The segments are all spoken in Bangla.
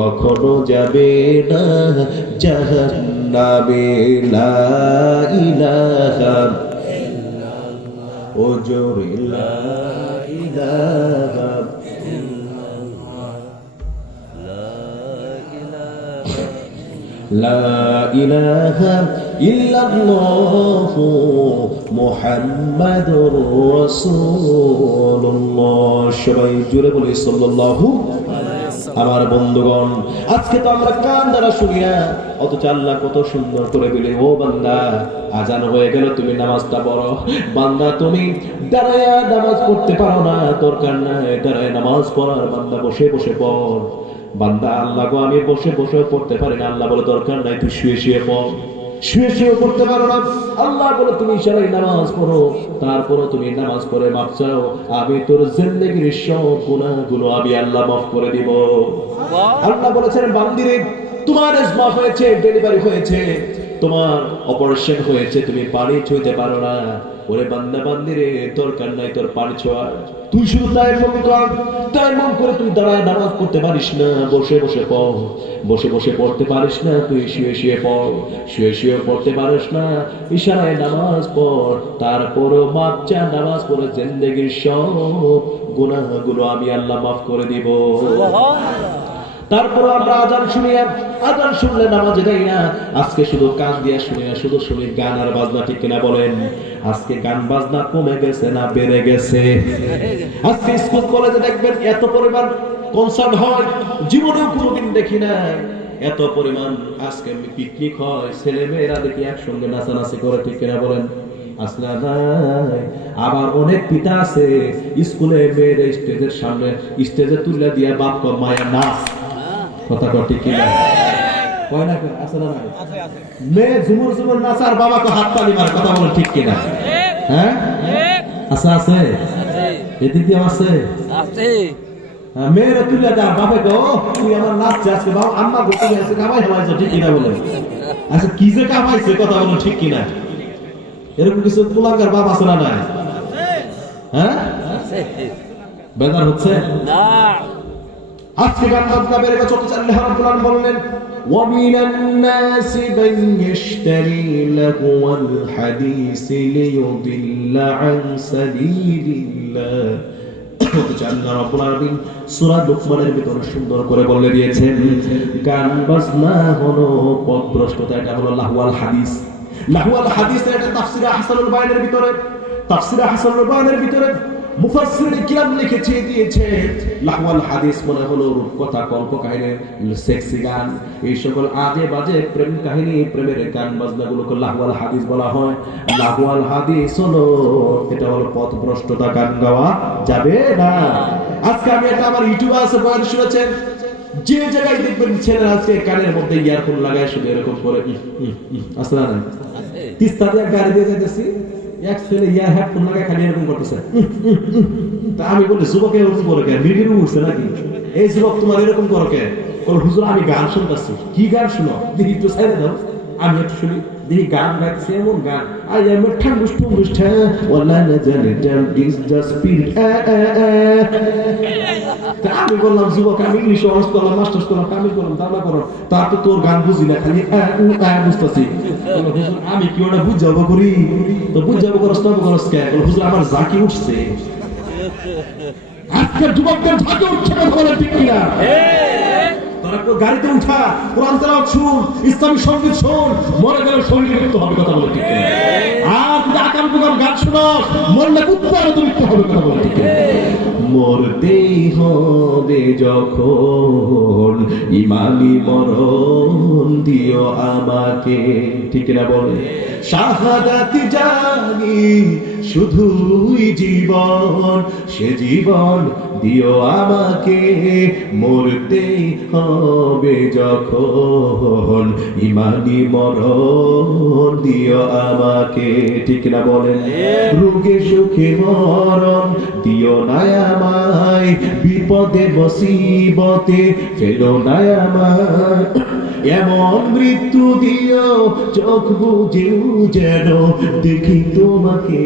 কখনো যাবে না জাহান্নামে। লা ইলাহা ও জোরে লা ইলাহা লা ইলাহা ইল্লাল্লাহু মুহাম্মাদুর রাসূলুল্লাহ। সবাই জোরে বলি সাল্লাল্লাহু। আমার বন্ধুগণ, আজকে তো আমরা কান দ্বারা শুনি না, অথচ আল্লাহ কত সুন্দর করে বলে, ও বান্দা আজান হয়ে গেল, তুমি নামাজটা পড়ো। বান্দা তুমি দাঁড়ায় নামাজ পড়তে পারো না, দরকার নাই দাঁড়ায় নামাজ পড়ার, বান্দা বসে বসে পড়। বান্দা আল্লাহ গো আমি বসে বসে পড়তে পারি না, আল্লাহ বলে দরকার নাই তুই শুয়ে শুয়ে পড়। শুয়ে শুয়ে পড়তে পারো না, আল্লাহ বলে তুমি ইশারায় নামাজ পড়ো। তারপরে তুমি নামাজ পড়ে মাফ চাও, আমি তোর জিন্দেগির সব গুনাহগুলো আমি আল্লাহ মাফ করে দিব। আল্লাহ বলেছেন বান্দিরে তোমার ইজমা হয়েছে, ডেলিভারি হয়েছে, তোমার অপারেশন হয়েছে, তুমি পানি ছুঁইতে পারো না। ওরে বান্দা বান্দিরে দরকার নাই তোর পানি ছোঁয়ার, তুই শুধু তায়াম্মুম কর। তায়াম্মুম করে তুই দাঁড়ায় নামাজ পড়তে পারিস না, বসে বসে পড়। বসে বসে পড়তে পারিস না, তুই শুয়ে শুয়ে পড়। শুয়ে শুয়ে পড়তে পারিস না, ইশারায় নামাজ পড়। তারপরও মাপ চা, নামাজ পড়ে জিন্দেগির সব গুনাহগুলো আমি আল্লাহ মাফ করে দিব। তারপর আমরা আজান শুনি, আজান শুনলে নামাজে যাই না। আজকে শুধু কান দিয়ে শুনি না, শুধু শুনি গান আর বাজনা, ঠিক কিনা বলেন? আজকে গান বাজনা কমে গেছে না বেড়ে গেছে? আজকে স্কুল কলেজে দেখবেন এত পরিমাণ কনসার্ট হয়, জীবনেও কোনোদিন দেখি নাই এত পরিমাণ। আজকে পিকনিক হয়, ছেলে মেয়েরা দেখি একসঙ্গে নাচানাচি করে, ঠিক কিনা বলেন? আসলে নাই। আবার অনেক পিতা আছে স্কুলে মেয়েরা স্টেজের সামনে স্টেজে তুলে দিয়ে বাপ কর মায়ের নাচ, কথা কটি কিনা কয় না? আছে না? মেয়ে ঝুমুর ঝুমুর নাচার, বাবাকে হাত তালি মার, কথা বলে ঠিক কিনা? হ্যাঁ আছে, আছে এদিক দিয়ে আছে। মেয়েরা তুলে দেয় বাপে গো, তুই আমার নাচছে আজকে, বাবা আম্মা গো তুমি আজকে কামাই হওয়াইছো, ঠিক কিনা বলে? আচ্ছা কি যে কামাইছে, কথা বলে ঠিক কিনা? এরকম কিছু কুলাঙ্গার বাপ আছে না? নাই? হ্যাঁ বেদার হচ্ছে না। আজকে গান বাজনা বেড়ে গেছে, আল্লাহ রাব্বুল আলামিন বললেন وَمِنَ النَّاسِ مَن يَشْتَرِي لَهْوَ الْحَدِيثِ لِيُضِلَّ عَن سَبِيلِ اللَّهِ। আল্লাহ রাব্বুল আলামিন সূরা লুকমানের ভিতরে সুন্দর করে বলে দিয়েছেন, গান বাজনা হলো পথভ্রষ্টতা, এটা হলো লাহওয়াল হাদিস। লাহওয়াল হাদিস এটা তাফসীরে হাসানুল বায়ানের ভিতরে, তাফসীরে হাসানুল বায়ানের ভিতরে মুফাসসিরিন কিরাম লিখেছে দিয়েছে, লাহওয়াল হাদিস মানে হলো রূপকথা, কল্প কাহিনী, সেক্সি গান, এই সকল আজে বাজে প্রেম কাহিনী, প্রেমের গান বাজনাগুলোকে লাহওয়াল হাদিস বলা হয়। লাহওয়াল হাদিস হলো, এটা হলো পথভ্রষ্টতা, গান গাওয়া যাবে না। আজকে আমি এটা আমার ইউটিউবে আছে বয়ান শুনেছেন, যে জায়গায় দেখবেন ছেলেরা আজকে কানের মধ্যে ইয়ারফোন লাগায় শুধু এরকম করে আসলে না। তিস্তাতে এক গাড়ি দিয়ে যেতেছি, এক ছেলে ইয়ার হেডফোন লাগায় খালি এরকম করতেছে। তা আমি বলি যুবক এরকম করে কে, মিডিয়াম উঠছে নাকি? এই যুবক তোমার এরকম করো কে? হুজুর আমি গান শুনতেছি। কি গান শুনো? দেখি একটু ছেড়ে দাও, আমি একটু শুনি। দেখি গান গাইছে, এমন গান, আই এম এ ঠান্ডুস ঠুন্ডুস ঠ্যা ওয়ালা না জানি টেল দিস দ্য স্পিরিট। আমি বললাম যুবক আমি ইংলিশ অনার্স করলাম, মাস্টার্স করলাম, কামিল করলাম, দাবা করলাম, তার তো তোর গান বুঝি না, খালি বুঝতেছি। আমি কি ওটা বুঝাবো করি? তো বুঝাবো করস না করস কে? হুজুর আমার জাকি উঠছে। আজকের যুবকদের জাকি উঠছে, কথা বলে ঠিক কিনা? তোরা গাড়িতে উঠা, কোরআন তেলাওয়াত শুন, ইসলামী সঙ্গীত শুন, মরে গেলে শরীরে মৃত্যু হবে, কথা বলে ঠিক কিনা? আর যদি আকাম কুকাম গান শুনো, মরলে কুত্তারও তো মৃত্যু হবে, কথা বলে ঠিক কিনা? মরতেই হবে যখন ইমানি মরণ দিও আমাকে, ঠিক না বলে? শাহাদাত জানি শুধুই জীবন, সে জীবন দিও আমাকে। মরতেই হবে যখন ইমানি মরণ দিও আমাকে, ঠিক না বলেন? রোগে সুখে মরণ দিও না আমায়, বিপদে মুসিবতে ফেলো না আমায়। এমন মৃত্যু দিও চোখ বুঝেও যেন দেখি তোমাকে,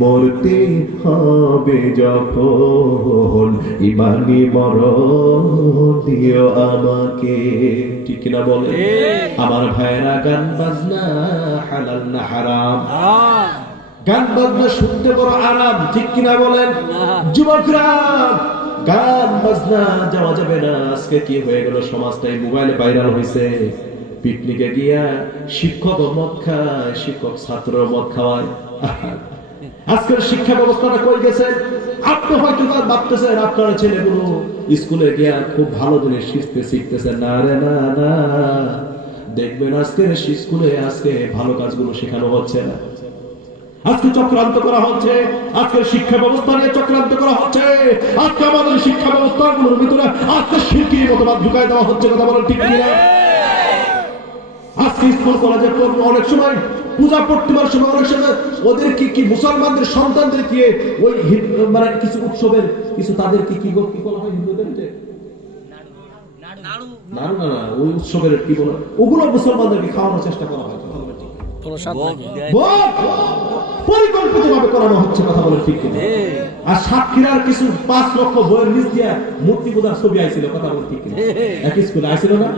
মরতে হবে যখন ইমানি মরণ দিও আমাকে। ঠিক কিনা বলে আমার ভাইরা? গান বাজনা হালাল না হারাম? গান বাজনা শুনতে বড় আরাম, ঠিক কিনা বলেন? যুবকরা গান বাজনা যাওয়া যাবে না। আজকে কি হয়ে গেল, সমাজটাই মোবাইলে ভাইরাল হয়েছে। পিকনিকে গিয়া শিক্ষক মদ খায়, শিক্ষক ছাত্র মদ খাওয়ায়। আজকের শিক্ষা ব্যবস্থাটা কই গেছে? আপনি হয়তো ভাবতেছেন আপনার ছেলেগুলো স্কুলে গিয়া খুব ভালো জিনিস শিখতেছে। না রে না না, দেখবেন আজকের স্কুলে আজকে ভালো কাজগুলো শেখানো হচ্ছে না। আজকে চক্রান্ত করা হচ্ছে, আজকের শিক্ষা ব্যবস্থা নিয়ে চক্রান্ত করা হচ্ছে। আজকে আমাদের শিক্ষা ব্যবস্থাগুলোর ভিতরে আজকে শিরকির মতবাদ ঢুকাই দেওয়া হচ্ছে। কথা বলেন ঠিক কিনা? আজকে স্কুল কলেজে অনেক সময় পূজা পড়তে সময় অনেক সময় ওদের কি মুসলমানদের সন্তানদের কি ওই মানে কিছু উৎসবের কিছু তাদের কি বলা হয় হিন্দুদের, নাড়ু না ওই উৎসবের কি বলে, ওগুলো মুসলমানদেরকে খাওয়ানোর চেষ্টা করা হয়। পরিকল্পিত ভাবে করানো হচ্ছে। কথা বলে ঠিক কিনা? আর সাতক্ষীরার কিছু 5 লক্ষ বইয়ের নিচ দিয়ে মূর্তি পূজার ছবি আইছিল। কথা বলে ঠিক কিনা? এক স্কুলে আইছিল না?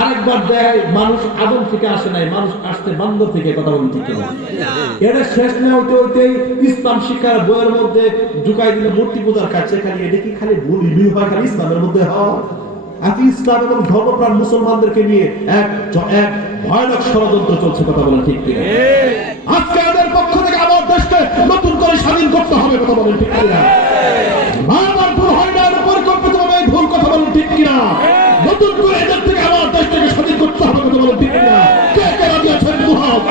আরেকবার দেয় মানুষ আদম থেকে আসে নাই, মানুষ আসতে বান্দর থেকে। কথা বলে ঠিক কিনা? এটা শেষ না হইতে হইতেই ইসলাম শিক্ষার বইয়ের মধ্যে ঢুকাই দিলে মূর্তি পূজার কাছে। খালি এটা কি খালি ভুল হয় খালি ইসলামের মধ্যে হয়? আজকে ইসলাম এবং ধর্মপ্রাণ মুসলমানদেরকে নিয়ে এক ভয়ানক ষড়যন্ত্র চলছে। কথা বলেন ঠিক কিনা? আজকে আমাদের পক্ষ থেকে আমার দেশকে নতুন করে স্বাধীন করতে হবে। কথা বলেন ঠিক কিনা? বারবার ভুল হয় না, পরিকল্পিত ভাবে ভুল। কথা বলেন ঠিক কিনা? নতুন করে এদের থেকে আমার দেশটাকে স্বাধীন করতে হবে। কথা বলেন ঠিক কিনা? কে কে রাজি আছেন? দুহাত।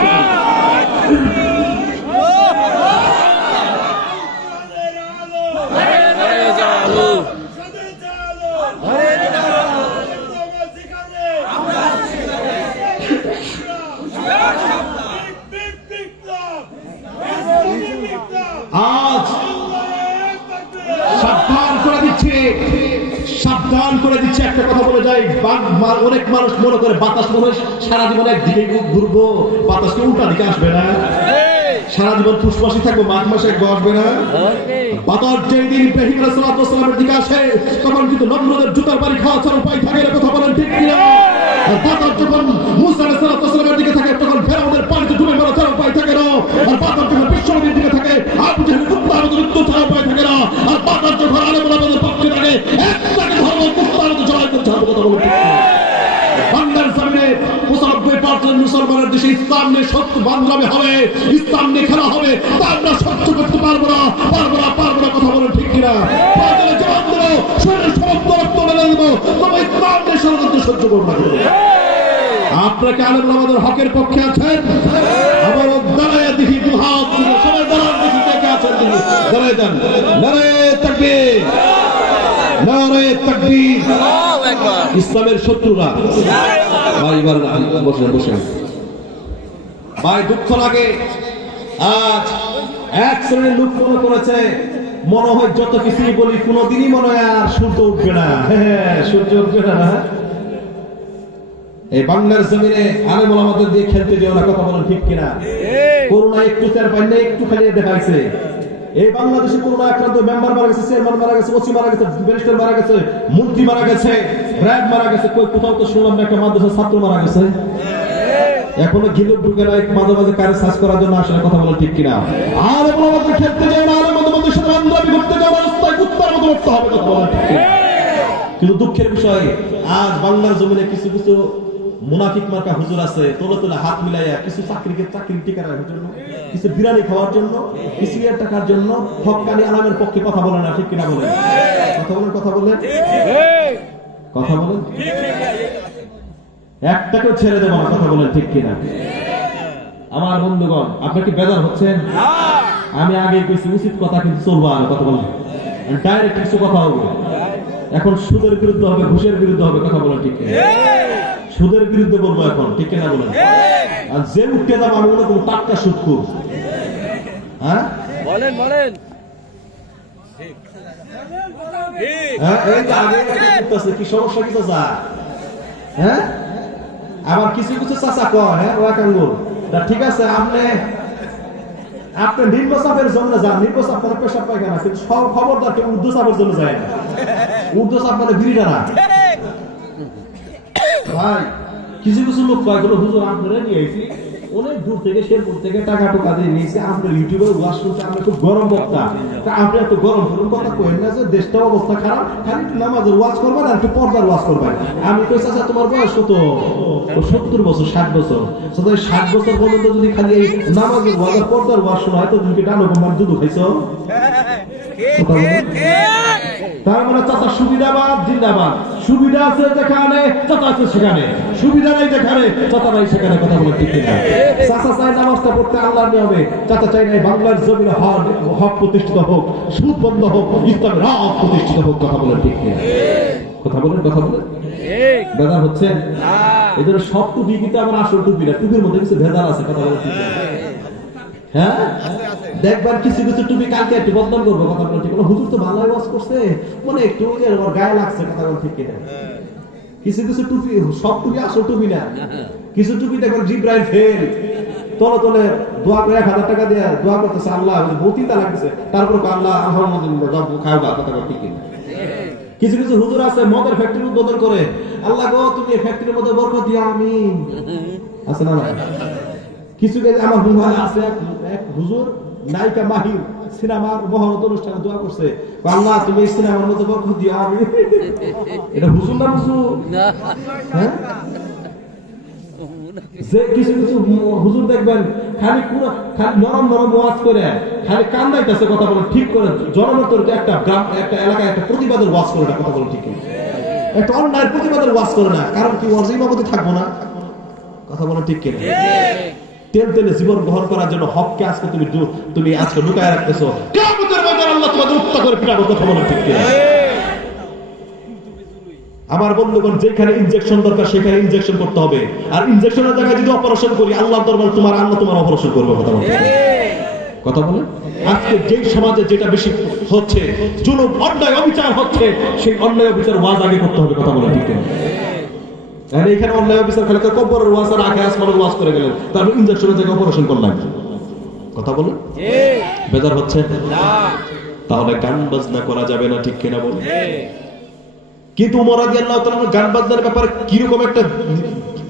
আজ সাবধান করে দিচ্ছে একটা কথা বলে যাই। অনেক মানুষ মনে করে বাতাস মনে হয় সারা জীবন একদিকে ঘুরবো, বাতাসকে উল্টা দিকে আসবে না। সারা জীবন ফুসফাসি থাকবো, মাঘ মাসে আসবে না। বাতাস যেদিন ইব্রাহিম আলাইহিস সালামের দিকে আসে তখন কিন্তু নম্রদের জুতার বাড়ি খাওয়া ছাড়া উপায় থাকে না। কথা বলেন ঠিক কিনা? বাতাস যখন মুসা আলাইহিস সালামের দিকে থাকে তখন ফেরাউনের পানিতে ডুবে মারা ছাড়া উপায় থাকে না। আর বাতাস যখন বিশ্বনবীর দিকে থাকে আবু জাহেল কুফার মৃত্যু ছাড়া উপায় থাকে না। আর বাতাস যখন আলেম ওলামাদের পক্ষে থাকে একটাকে ধর্ম কুফার মতো জয় করতে হবে। কথা বলেন ঠিক কিনা? বাংলার জমিনে 95% মুসলমানের দেশে ইসলাম নিয়ে সত্য বাংলামে হবে, ইসলাম নিয়ে খেলা হবে, তা আমরা সহ্য করতে পারবো না। কথা বলেন ঠিক কিনা? জবাব দেবো, শরীরের সমস্ত রক্ত মেলে দেবো, তবে ইসলাম নিয়ে ষড়যন্ত্র সহ্য করবো না। আপনাকে আলেম ওলামাদের হকের পক্ষে আছেন? আবার দাঁড়ায় দেখি দুহাত, সবাই দাঁড়ান দেখি কে আছেন, দেখি দাঁড়ায় যান। নারায়ে তাকবীর, নারায়ে তাকবীর। ইসলামের শত্রুরা ভাই বসে ভাই দুঃখ লাগে। আজ এক শ্রেণীর লোক মনে করেছে মনে হয় যত কিছুই বলি কোনোদিনই মনে হয় আর সূর্য উঠবে না। হ্যাঁ, সূর্য উঠবে না। এই বাংলার জমিনে আলেম ওলামাদের দিয়ে খেলতে যেও না। কথা বলেন ঠিক কিনা? করোনা একটু তার পাইলে একটু খালি দেখাইছে। এই বাংলাদেশে করোনা আক্রান্ত মেম্বার মারা গেছে, চেয়ারম্যান মারা গেছে, ওসি মারা গেছে, ব্যারিস্টার মারা গেছে, মন্ত্রী মারা গেছে, র্যাব মারা গেছে। কোথাও তো শুনলাম একটা মাদ্রাসার ছাত্র মারা গেছে। এখনো ঘিলুক ঢুকে নাই, মাঝে মাঝে কারে সার্চ করার জন্য আসলে। কথা বলেন ঠিক কিনা? আর আমাদের খেলতে যাও না, আমাদের সাথে আন্দোলন করতে যাও, রাস্তায় কুত্তার মতো করতে হবে। কথা বলেন ঠিক কিনা? কিন্তু দুঃখের বিষয় আজ বাংলার জমিনে কিছু কিছু মুনাফিক মার্কা হুজুর আছে, তোলে তোলে হাত মিলাইয়া কিছু চাকরি টিকা রাখার জন্য, কিছু বিরিয়ানি খাওয়ার জন্য, কিছু টাকার জন্য হক্কানি আলামের পক্ষে কথা বলে না। ঠিক কিনা বলেন? কথা বলেন একটাকেও ছেড়ে দেবো না। কথা বলেন ঠিক কিনা? আমার বন্ধুগণ, আপনার কি বেজার হচ্ছেন? আমি আগে কিছু উচিত কথা কিন্তু চলবো না। কথা বলেন ডাইরেক্ট কিছু কথা হবে। এখন সুদের বিরুদ্ধে হবে, ঘুষের বিরুদ্ধে হবে। কথা বলেন ঠিক কিনা? সুদের বিরুদ্ধে বলবো এখন। ঠিক কিনা বলেন? আর যে উঠতে যাবো আমি মনে করবো টাটকা সুদ খুব। হ্যাঁ বলেন কি সমস্যা কি তো যা? হ্যাঁ, আবার কিছু কিছু চাচা কয় হ্যাঁ ও এক আঙ্গুল। ঠিক আছে, আপনি আপনি নির্বাচনের জন্য যান, নির্বাচন আপনার পেশাব পায়খানা, কিন্তু সব খবরদার কেউ উর্দুচাপের জন্য যায় না। উর্দুচাপ মানে বিড়িটা না ভাই। কিছু কিছু লোক কয় গুলো হুজুর আপনারা নিয়ে আইছি অনেক দূর থেকে, শেরপুর থেকে টাকা টুকা দিয়ে নিয়েছি, আপনার ইউটিউবে ওয়াশ করতে, আমরা খুব গরম বক্তা, তা আপনি একটু গরম করুন কথা কইেন না যে দেশটার অবস্থা খারাপ, খালি একটু নামাজের ওয়াজ করবেন আর একটু পর্দার ওয়াজ করবেন। আমি কইছি আচ্ছা তোমার বয়স কত? 70 বছর 60 বছর। 60 বছর পর্যন্ত যদি খালি এই নামাজের ওয়াজ আর পর্দার ওয়াজ শোনা হয় তো তুমি কি ডালো কোম্পানি দুধ খাইছো? তার মানে চাচা সুবিধাবাদ জিন্দাবাদ। সুবিধা আছে যেখানে চাচা আছে সেখানে, সুবিধা নাই যেখানে চাচা নাই সেখানে। কথা বলে ঠিক না? চাচা চাই নামাজটা পড়তে আল্লাহর নিয়মে, চাচা চাই নাই বাংলার জমিনে হক প্রতিষ্ঠিত হোক, সুদ বন্ধ হোক, ইসলামের হক প্রতিষ্ঠিত হোক। কথা বলে ঠিক না? কথা বলেন, কথা বলেন। ভেজাল হচ্ছে এদের সব টুপি কিন্তু আমার আসল টুপি না, টুপির মধ্যে কিছু ভেজাল আছে। কথা বলে ঠিক না? হ্যাঁ, দেখবার কিছু কিছু টুপি কালকে একটু বদনাম করবো। কথা বলে ঠিক না? হুজুর তো ভালোই ওয়াজ করছে, মানে একটু ওর গায়ে লাগছে। কথা বলে ঠিক কিনা? কিছু কিছু টুপি, সব টুপি আসল টুপি না। কিছু টুপি দেখবেন জিব্রাইল ফেল, তলে তলে দোয়া করে 1000 টাকা দিয়ে দোয়া করতেছে, আল্লাহ বতিতা লাগতেছে, তারপর আল্লাহ আলহামদুলিল্লাহ খাওয়া। কথা বলে ঠিক কিনা? কিছু কিছু হুজুর আছে মদের ফ্যাক্টরি উদ্বোধন করে, আল্লাহ গো তুমি এই ফ্যাক্টরির মধ্যে বরকত দিও, আমিন। আছে না? কিছু আমার হুমায় আছে এক হুজুর নায়িকা মাহির সিনেমার মহরত অনুষ্ঠানে দোয়া করছে, আল্লাহ তুমি এই সিনেমার মধ্যে বরকত দিও, আমিন। এটা হুজুর না হুজুর? হ্যাঁ, যে কিছু কিছু হুজুর দেখবেন খালি পুরো খালি নরম নরম ওয়াজ করে খালি কান্দাইতেছে। কথা বলে ঠিক করে জনমতের একটা গ্রাম একটা এলাকায় একটা প্রতিবাদের ওয়াজ করে না। কথা বলে ঠিক একটা অন্যায়ের প্রতিবাদের ওয়াজ করে না, কারণ কি ওর জীবনে থাকবো না। কথা বলে ঠিক কিনা? তেল তেলে জীবন গ্রহণ করার জন্য হককে আজকে তুমি আজকে লুকায় রাখতেছো, কিয়ামতের ময়দানে আল্লাহ তোমাদের উত্তর করে পিটাবো। কথা বলে ঠিক কিনা? আমার বন্ধুগণ, যেখানে ইনজেকশন দরকার সেখানে ইনজেকশন করতে হবে, আর ইনজেকশনের জায়গায় যদি অপারেশন করি আল্লাহর দরবারে আল্লাহ তোমার অপারেশন করবে। কথা বলে কথা বলে আজকে যে সমাজে যেটা বেশি হচ্ছে, জুলুম অন্যায় অবিচার হচ্ছে, সেই অন্যায় অবিচার ওয়াজ আগে করতে হবে। কথা বলে ঠিক কিনা? এখানে অন্যায় অফিসার খালি কবরের ওয়াজ আর আখে আসমানের ওয়াজ করে গেলেন, তারপর ইনজেকশনের জায়গায় অপারেশন করলেন। কথা বলেন, বেজার হচ্ছে না? তাহলে গান বাজনা করা যাবে না, ঠিক কিনা বলেন? কিন্তু ওমর রাদিয়াল্লাহু তাআলা গান বাজনার ব্যাপারে কিরকম একটা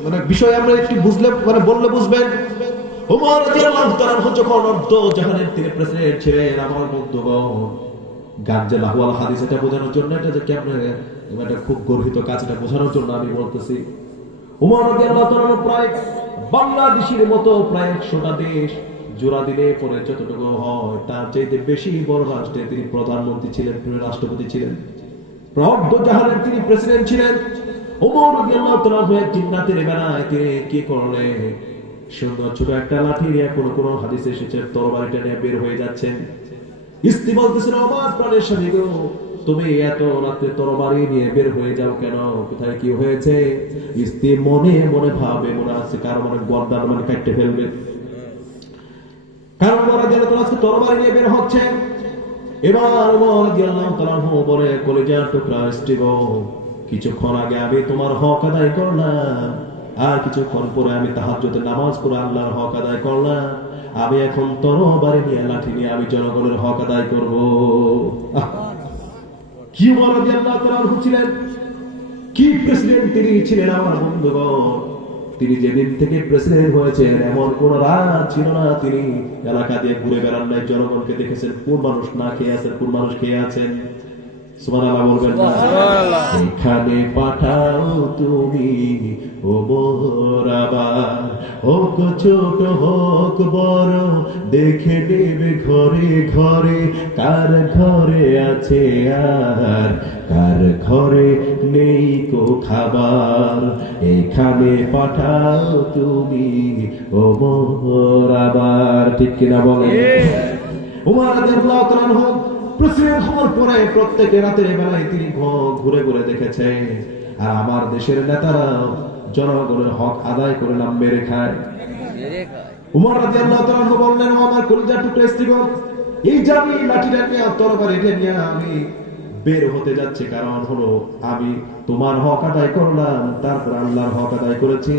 মানে বিষয় আমরা একটু বুঝলে মানে বললে বুঝবেন। ওমর রাদিয়াল্লাহু তাআলা যখন জাহানের তিনি প্রেসিডেন্ট ছিলেন, আমার বন্ধুগণ, গান যে লাহওয়াল হাদিস এটা বোঝানোর জন্য, এটা যে কেমনে এটা খুব গর্হিত কাজ, এটা বোঝানোর জন্য আমি বলতেছি। ওমর রাদিয়াল্লাহু তাআলা প্রায় বাংলাদেশের মতো প্রায় 100টা দেশ জোড়া দিলে পরে যতটুকু হয় তার চাইতে বেশি বড় রাষ্ট্রে তিনি প্রধানমন্ত্রী ছিলেন, রাষ্ট্রপতি ছিলেন, জাহানের তিনি প্রেসিডেন্ট ছিলেন। ওমর রাদিয়াল্লাহু তাআলা জিন্নাতের বেলায় তিনি কি করলেন? সুন্দর ছোট একটা লাঠি নিয়ে কোন হাদিসে এসেছে তরবারিটা নিয়ে বের হয়ে যাচ্ছেন। স্ত্রী বলতেছিল, আমার প্রাণের স্বামী গো, তুমি এত রাতে তরবারি নিয়ে বের হয়ে যাও কেন? কোথায় কি হয়েছে? স্ত্রী মনে মনে ভাবে, মনে আছে কারো মনে গর্দান মানে কাটতে ফেলবে, কারণ ওরা যেন আজকে তরবারি নিয়ে বের হচ্ছে। এবার ওমর রাদিয়াল্লাহু তাআলা বলে, কলিজার টুকরা স্ত্রী গো, কিছুক্ষণ আগে আমি তোমার হক আদায় করলাম, আর কিছুক্ষণ পরে আমি তাহাজ্জুদে নামাজ পড়ে আল্লাহর হক আদায় করলাম, আমি এখন তরবারি নিয়ে লাঠি নিয়ে আমি জনগণের হক আদায় করব। কি ওমর রাদিয়াল্লাহু তাআলা ছিলেন, কি প্রেসিডেন্ট তিনি ছিলেন আমার বন্ধুগণ। তিনি যেদিন থেকে প্রেসিডেন্ট হয়েছেন এমন কোন রাত ছিল না তিনি এলাকা দিয়ে ঘুরে বেড়ান নাই, জনগণকে দেখেছেন কোন মানুষ না খেয়ে আছেন, কোন মানুষ খেয়ে আছেন। সুবহানাল্লাহ বলবেন না? এখানে পাঠাও তুমি ওমর আবার, হোক ছোট হোক বড় দেখে নেবে ঘরে ঘরে, কার ঘরে আছে আর কার ঘরে নেই কো খাবার, এখানে পাঠাও তুমি ওমর আবার। ঠিক কিনা বলে? ওমর রাদিয়াল্লাহু তাআলা প্রেসিডেন্ট হওয়ার পরে প্রত্যেক রাতের বেলায় তিনি ঘুরে ঘুরে দেখেছে, আর আমার দেশের নেতারা জনগণের হক আদায় করে নাম মেরে খায়। ওমর রাদিয়াল্লাহু তাআলা বললেন, আমার কলিজার টুকরা স্ত্রীগণ, এই যে আমি লাঠিটা নিয়ে তরবারিটা নিয়ে আমি বের হতে যাচ্ছি, কারণ হলো আমি তোমার হক আদায় করলাম, তারপর আল্লাহর হক আদায় করেছি,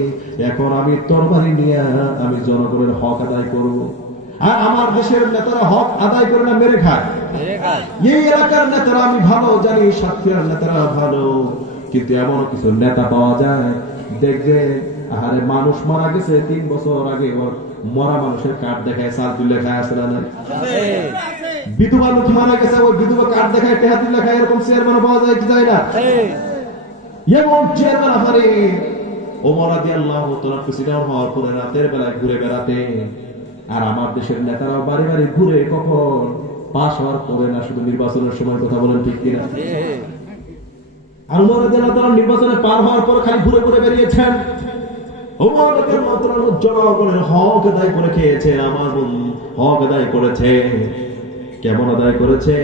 এখন আমি তরবারি নিয়ে আমি জনগণের হক আদায় করব। আর আমার দেশের নেতারা হক আদায় করে না মেরে খায়। এই এলাকার নেতারা আমি ভালো জানি, সাতক্ষীরার নেতারা ভালো, কিন্তু এমন কিছু নেতা পাওয়া যায় দেখবে আরে মানুষ মারা গেছে 3 বছর আগে, ওর মরা মানুষের কার্ড দেখায় চাল তুলে খায়, আছে না? বিধবা লোক মারা গেছে, ওই বিধবা কার্ড দেখায় টেহা তুলে খায়, এরকম চেয়ারম্যান পাওয়া যায় কি যায় না? এমন চেয়ারম্যান আহারে ওমর রাদিয়াল্লাহু তাআলা প্রেসিডেন্ট হওয়ার পরে রাতের বেলায় ঘুরে বেড়াতে, আর আমার দেশের নেতারা বাড়ি বাড়ি ঘুরে কখন পাস হওয়ার পরে না, শুধু নির্বাচনের সময়, কথা বলেন ঠিক কিনা? আর ওমর রাদিয়াল্লাহু তাআলা নির্বাচনে পার হওয়ার পর খালি ঘুরে ঘুরে বেরিয়েছেন। ওমর রাদিয়াল্লাহু তাআলা জনগণের হক আদায় করে খেয়েছেন, আমার হক আদায় করেছে। কেমন আদায় করেছে?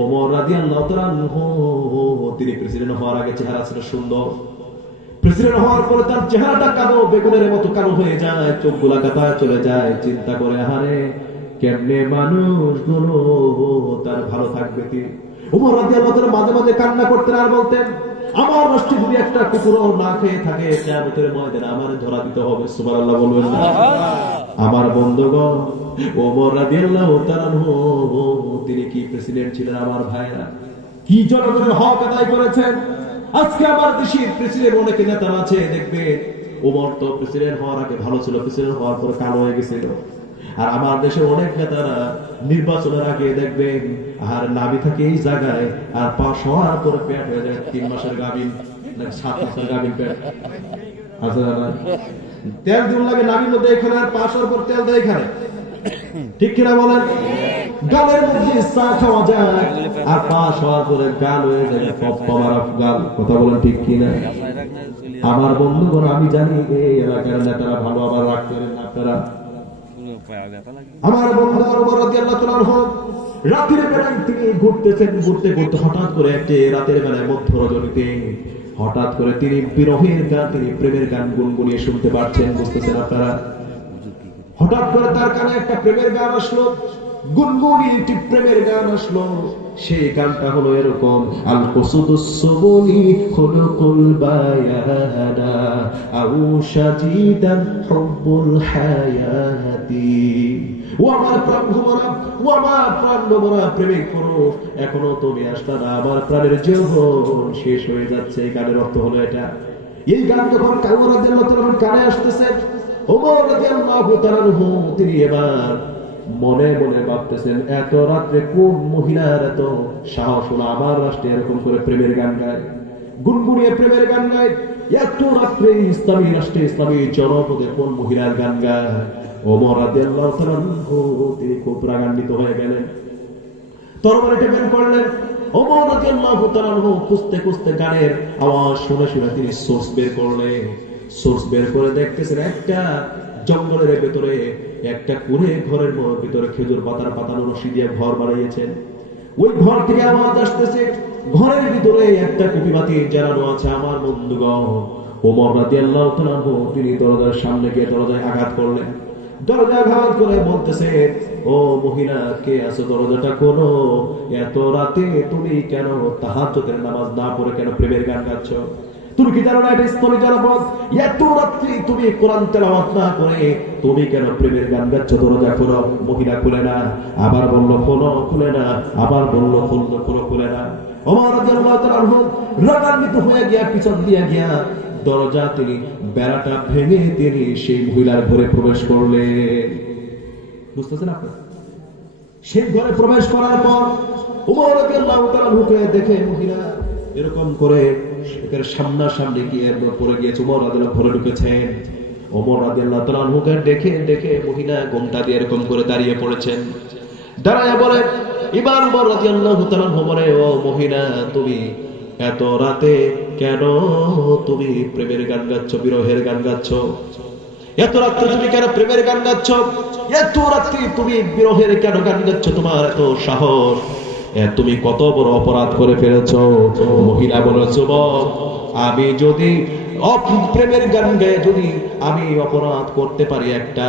ওমর রাদিয়াল্লাহু তাআলা তিনি প্রেসিডেন্ট হওয়ার আগে চেহারা ছিল সুন্দর, প্রেসিডেন্ট হওয়ার পরে তার চেহারাটা কালো, বেগুনের মতো কালো হয়ে যায়, চোখগুলা কাঁপায় চলে যায়। চিন্তা করে আহারে কেমনে মানুষগুলো তার ভালো থাকবে। তিনি ওমর রাদিয়াল্লাহু তাআলা মাঝে মাঝে কান্না করতেন আর বলতেন, আমার রাষ্ট্রে যদি একটা কুকুরও না খেয়ে থাকে কিয়ামতের ময়দানে আমারে ধরা দিতে হবে। সুবহানাল্লাহ বলবেন না? আমার বন্ধুগণ, ওমর রাদিয়াল্লাহু তাআলা তিনি কি প্রেসিডেন্ট ছিলেন আমার ভাইরা? কি জনগণের হক আদায় করেছেন। আজকে আমার দেশের প্রেসিডেন্ট অনেক নেতা আছে দেখবে, ওমর তো প্রেসিডেন্ট হওয়ার আগে ভালো ছিল, প্রেসিডেন্ট হওয়ার পর কালো হয়ে গেছিল। আর আমার দেশে অনেক নেতারা নির্বাচনের আগে দেখবেন আর নাভি থাকে এই জায়গায়, আর পাশ হওয়ার পরে পেট হয়ে যায় 3 মাসের গাভীর, 7 মাসের গাভীর পেট আছে না? তেল দিন লাগে নাভির মধ্যে এখানে, আর পাশ হওয়ার পর তেল দেয় এখানে, ঠিক কিনা বলেন? গালের মধ্যে চা খাওয়া যায়, আর পাশ হওয়ার পরে গাল হয়ে যায় গাল, কথা বলেন ঠিক কিনা? আমার বন্ধুগণ, আমি জানি এই এলাকার নেতারা ভালো, আবার রাগ করেন আপনারা। আমার বন্ধু ওমর রাদিয়াল্লাহু তাআলা রাতের বেলায় তিনি ঘুরতেছেন, ঘুরতে ঘুরতে হঠাৎ করে একটি রাতের বেলায় মধ্য রজনীতে হঠাৎ করে তিনি বিরহের গান, তিনি প্রেমের গান গুনগুনিয়ে শুনতে পাচ্ছেন, বুঝতেছেন আপনারা? হঠাৎ করে তার কানে একটা প্রেমের গান আসলো, গুনগুনি একটি প্রেমের গান আসলো। সেই গানটা হলো এরকম, আল কুসুদুস সুবুনি খুলুকুল বায়ানা আউ শাজিদান হুব্বুল হায়াতি। ও আমার প্রাণ ভোমরা, ও আমার প্রাণ ভোমরা প্রেমিক পুরুষ, এখনো তুমি আসলে না, আমার প্রাণের যৌবন শেষ হয়ে যাচ্ছে। এই গানের অর্থ হলো এটা। এই গান যখন ওমর রাদিয়াল্লাহু তাআলা কানে আসতেছে, ওমর রাদিয়াল্লাহু তাআলা তিনি এবার মনে মনে ভাবতেছেন, এত রাত্রে কোন মহিলার এত সাহস হলো আমার রাষ্ট্রে এরকম করে প্রেমের গান গায়, গুনগুনিয়ে প্রেমের গান গায়। এত রাত্রে ইসলামী রাষ্ট্রে, ইসলামী জনপদে কোন মহিলার গান গায়? ওমর রাদিয়াল্লাহু তাআলা তিনি খুব রাগান্বিত হয়ে গেলেন, তরবারিটা বের করলেন। ওমর রাদিয়াল্লাহু তাআলা খুঁজতে খুঁজতে গানের আওয়াজ শুনে শুনে তিনি সোর্স বের করলেন। সোর্স বের করে দেখতেছেন একটা জঙ্গলের ভেতরে একটা কুঁড়ে ঘরের ভিতরে খেজুর পাতার পাতানো রশি দিয়ে ঘর বানিয়েছেন। ওই ঘর থেকে আওয়াজ আসতেছে, ঘরের ভিতরে একটা কুপিবাতি জ্বালানো আছে। আমার বন্ধুগণ, ওমর রাদিয়াল্লাহু তাআলা তিনি দরজার সামনে গিয়ে দরজায় আঘাত করলেন। দরজা আঘাত করে বলতেছে, ও মহিলা কে আছো, দরজাটা খোলো। এত রাতে তুমি কেন তাহাজ্জুদের নামাজ না পড়ে কেন প্রেমের গান গাচ্ছ? তুমি কি জানো না এটা ইসলামী জনপদ? এত রাত্রি তুমি কোরআন তেলাওয়াত না করে তুমি কেন প্রেমের গান গাচ্ছ? দরজা খোলো। মহিলা খুলে না, আবার বলল খোলো, খুলে না, আবার বলল খোলো, খুলে না। ওমর রাদিয়াল্লাহু তাআলা রাগান্বিত হয়ে গিয়া পিছন দিয়ে গিয়া দরজা তিনি বেড়াটা ভেঙে তিনি সেই মহিলার ঘরে প্রবেশ করলেন। বুঝতেছেন আপনি? সেই ঘরে প্রবেশ করার পর ওমর রাদিয়াল্লাহু তাআলা দেখে মহিলা এরকম করে সামনাসামনি গিয়ে পড়ে গিয়েছে। ওমর রাদিয়াল্লাহু ঘরে ঢুকেছেন। ওমর রাদিয়াল্লাহু তাআলা দেখে মহিলা ঘোমটা দিয়ে এরকম করে দাঁড়িয়ে পড়েছেন। দাঁড়ায়া বলে, এবার ওমর রাদিয়াল্লাহু তাআলা বলে, ও মহিলা তুমি এত রাতে কেন তুমি প্রেমের গান গাচ্ছ, বিরহের গান গাচ্ছ? এত রাত্রে তুমি কেন প্রেমের গান গাচ্ছ? এত রাত্রি তুমি বিরহের কেন গান গাচ্ছ? তোমার এত সাহস, তুমি কত বড় অপরাধ করে ফেলেছো? মহিলা বলে, যুবক, আমি যদি প্রেমের গান গায়ে যদি আমি অপরাধ করতে পারি একটা,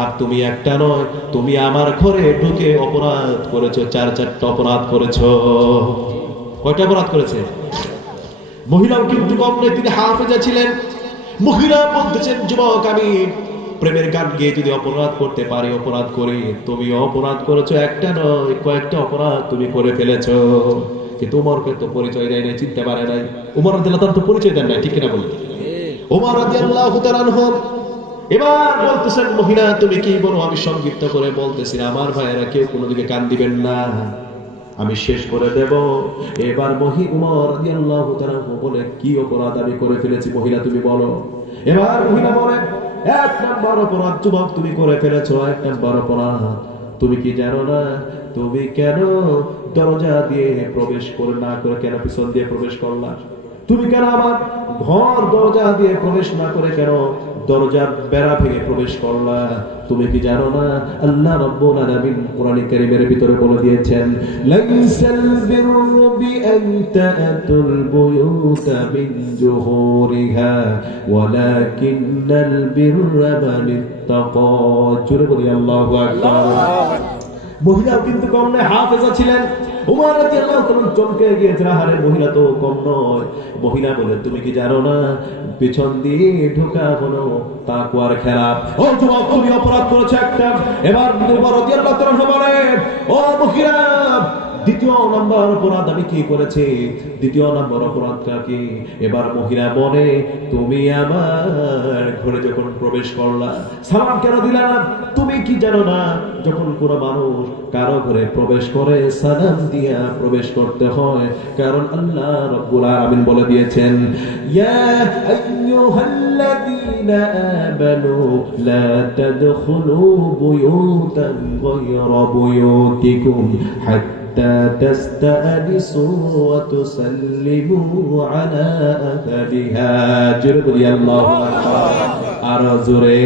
আর তুমি একটা নয়, তুমি আমার ঘরে ঢুকে অপরাধ করেছো, 4-4টা অপরাধ করেছো। কয়টা অপরাধ করেছে? মহিলাও কিন্তু কম নয়, তিনি হাফেজা ছিলেন। মহিলা বলতেছেন, যুবক, আমি প্রেমের গান গিয়ে যদি অপরাধ করতে পারি, অপরাধ করি, তুমি অপরাধ করেছো, একটা নয় কয়েকটা অপরাধ তুমি করে ফেলেছো। কিন্তু উমরকে তো পরিচয় দেয় নাই, চিনতে পারে নাই। উমর রাদিয়াল্লাহু তাআলা তো পরিচয় দেন নাই, ঠিক কিনা বলেন? উমর রাদিয়াল্লাহু তাআলা এবার বলতেছেন, মহিলা তুমি কি বলো? আমি সংক্ষিপ্ত করে বলতেছি, আমার ভাইয়েরা কেউ কোনো দিকে কান দিবেন না, আমি শেষ করে দেব। এবার উমর রাদিয়াল্লাহু তাআলা বলে, কি অপরাধ আমি করে ফেলেছি মহিলা তুমি বলো। এবার মহিলা বলেন, এক নাম্বার অপরাধ যুবক তুমি করে ফেলেছো, এক নাম্বার অপরাধ, তুমি কি জানো না তুমি কেন দরজা দিয়ে প্রবেশ করে না করে কেন পিছন দিয়ে প্রবেশ করলা? তুমি কেন আমার ঘর দরজা দিয়ে প্রবেশ না করে কেন দরজার বেড়া ভেঙে প্রবেশ করলা? তুমি কি জানো না আল্লাহ রাব্বুল আলামিন কোরআন কারীমের ভিতরে বলে দিয়েছেন, লাইসাল বিররু বিআন তা'তুল বুয়ুতা মিন জুহুরিহা ওয়ালাকিন্নাল বিররা মানিত্তাকা। জোরে বলি আল্লাহু আকবার। মহিলাও কিন্তু কম নয়, হাফেজা ছিলেন। উমর রাদিয়াল্লাহু তাআলা চমকে গিয়েছেন, আরে মহিলা তো কম নয়। মহিলা বলে, তুমি কি জানো না পিছন দিয়ে ঢোকা হলো তাকওয়ার খেলাফ। ও যুবক, তুমি অপরাধ করেছো একটা। এবার উমর রাদিয়াল্লাহু তাআলা বলেন, ও মহিলা, দ্বিতীয় নম্বর অপরাধ আমি কি করেছি? দ্বিতীয় নম্বর অপরাধটা কি? এবার মহিলা বলে, তুমি আমার ঘরে যখন প্রবেশ করলা সালাম কেন দিলা না? তুমি কি জানো না যখন কোন মানুষ কারো ঘরে প্রবেশ করে সালাম দিয়া প্রবেশ করতে হয়, কারণ আল্লাহ রাব্বুল আলামিন বলে দিয়েছেন, ইয়া আইয়ুহাল্লাযীনা আমানু লা তাদখুলু বুয়ুতান গায়রা বুয়ুতিকুম تستأنسوا وتسلموا على أهلها। জোরে বলি আল্লাহু আকবার। আর জোরে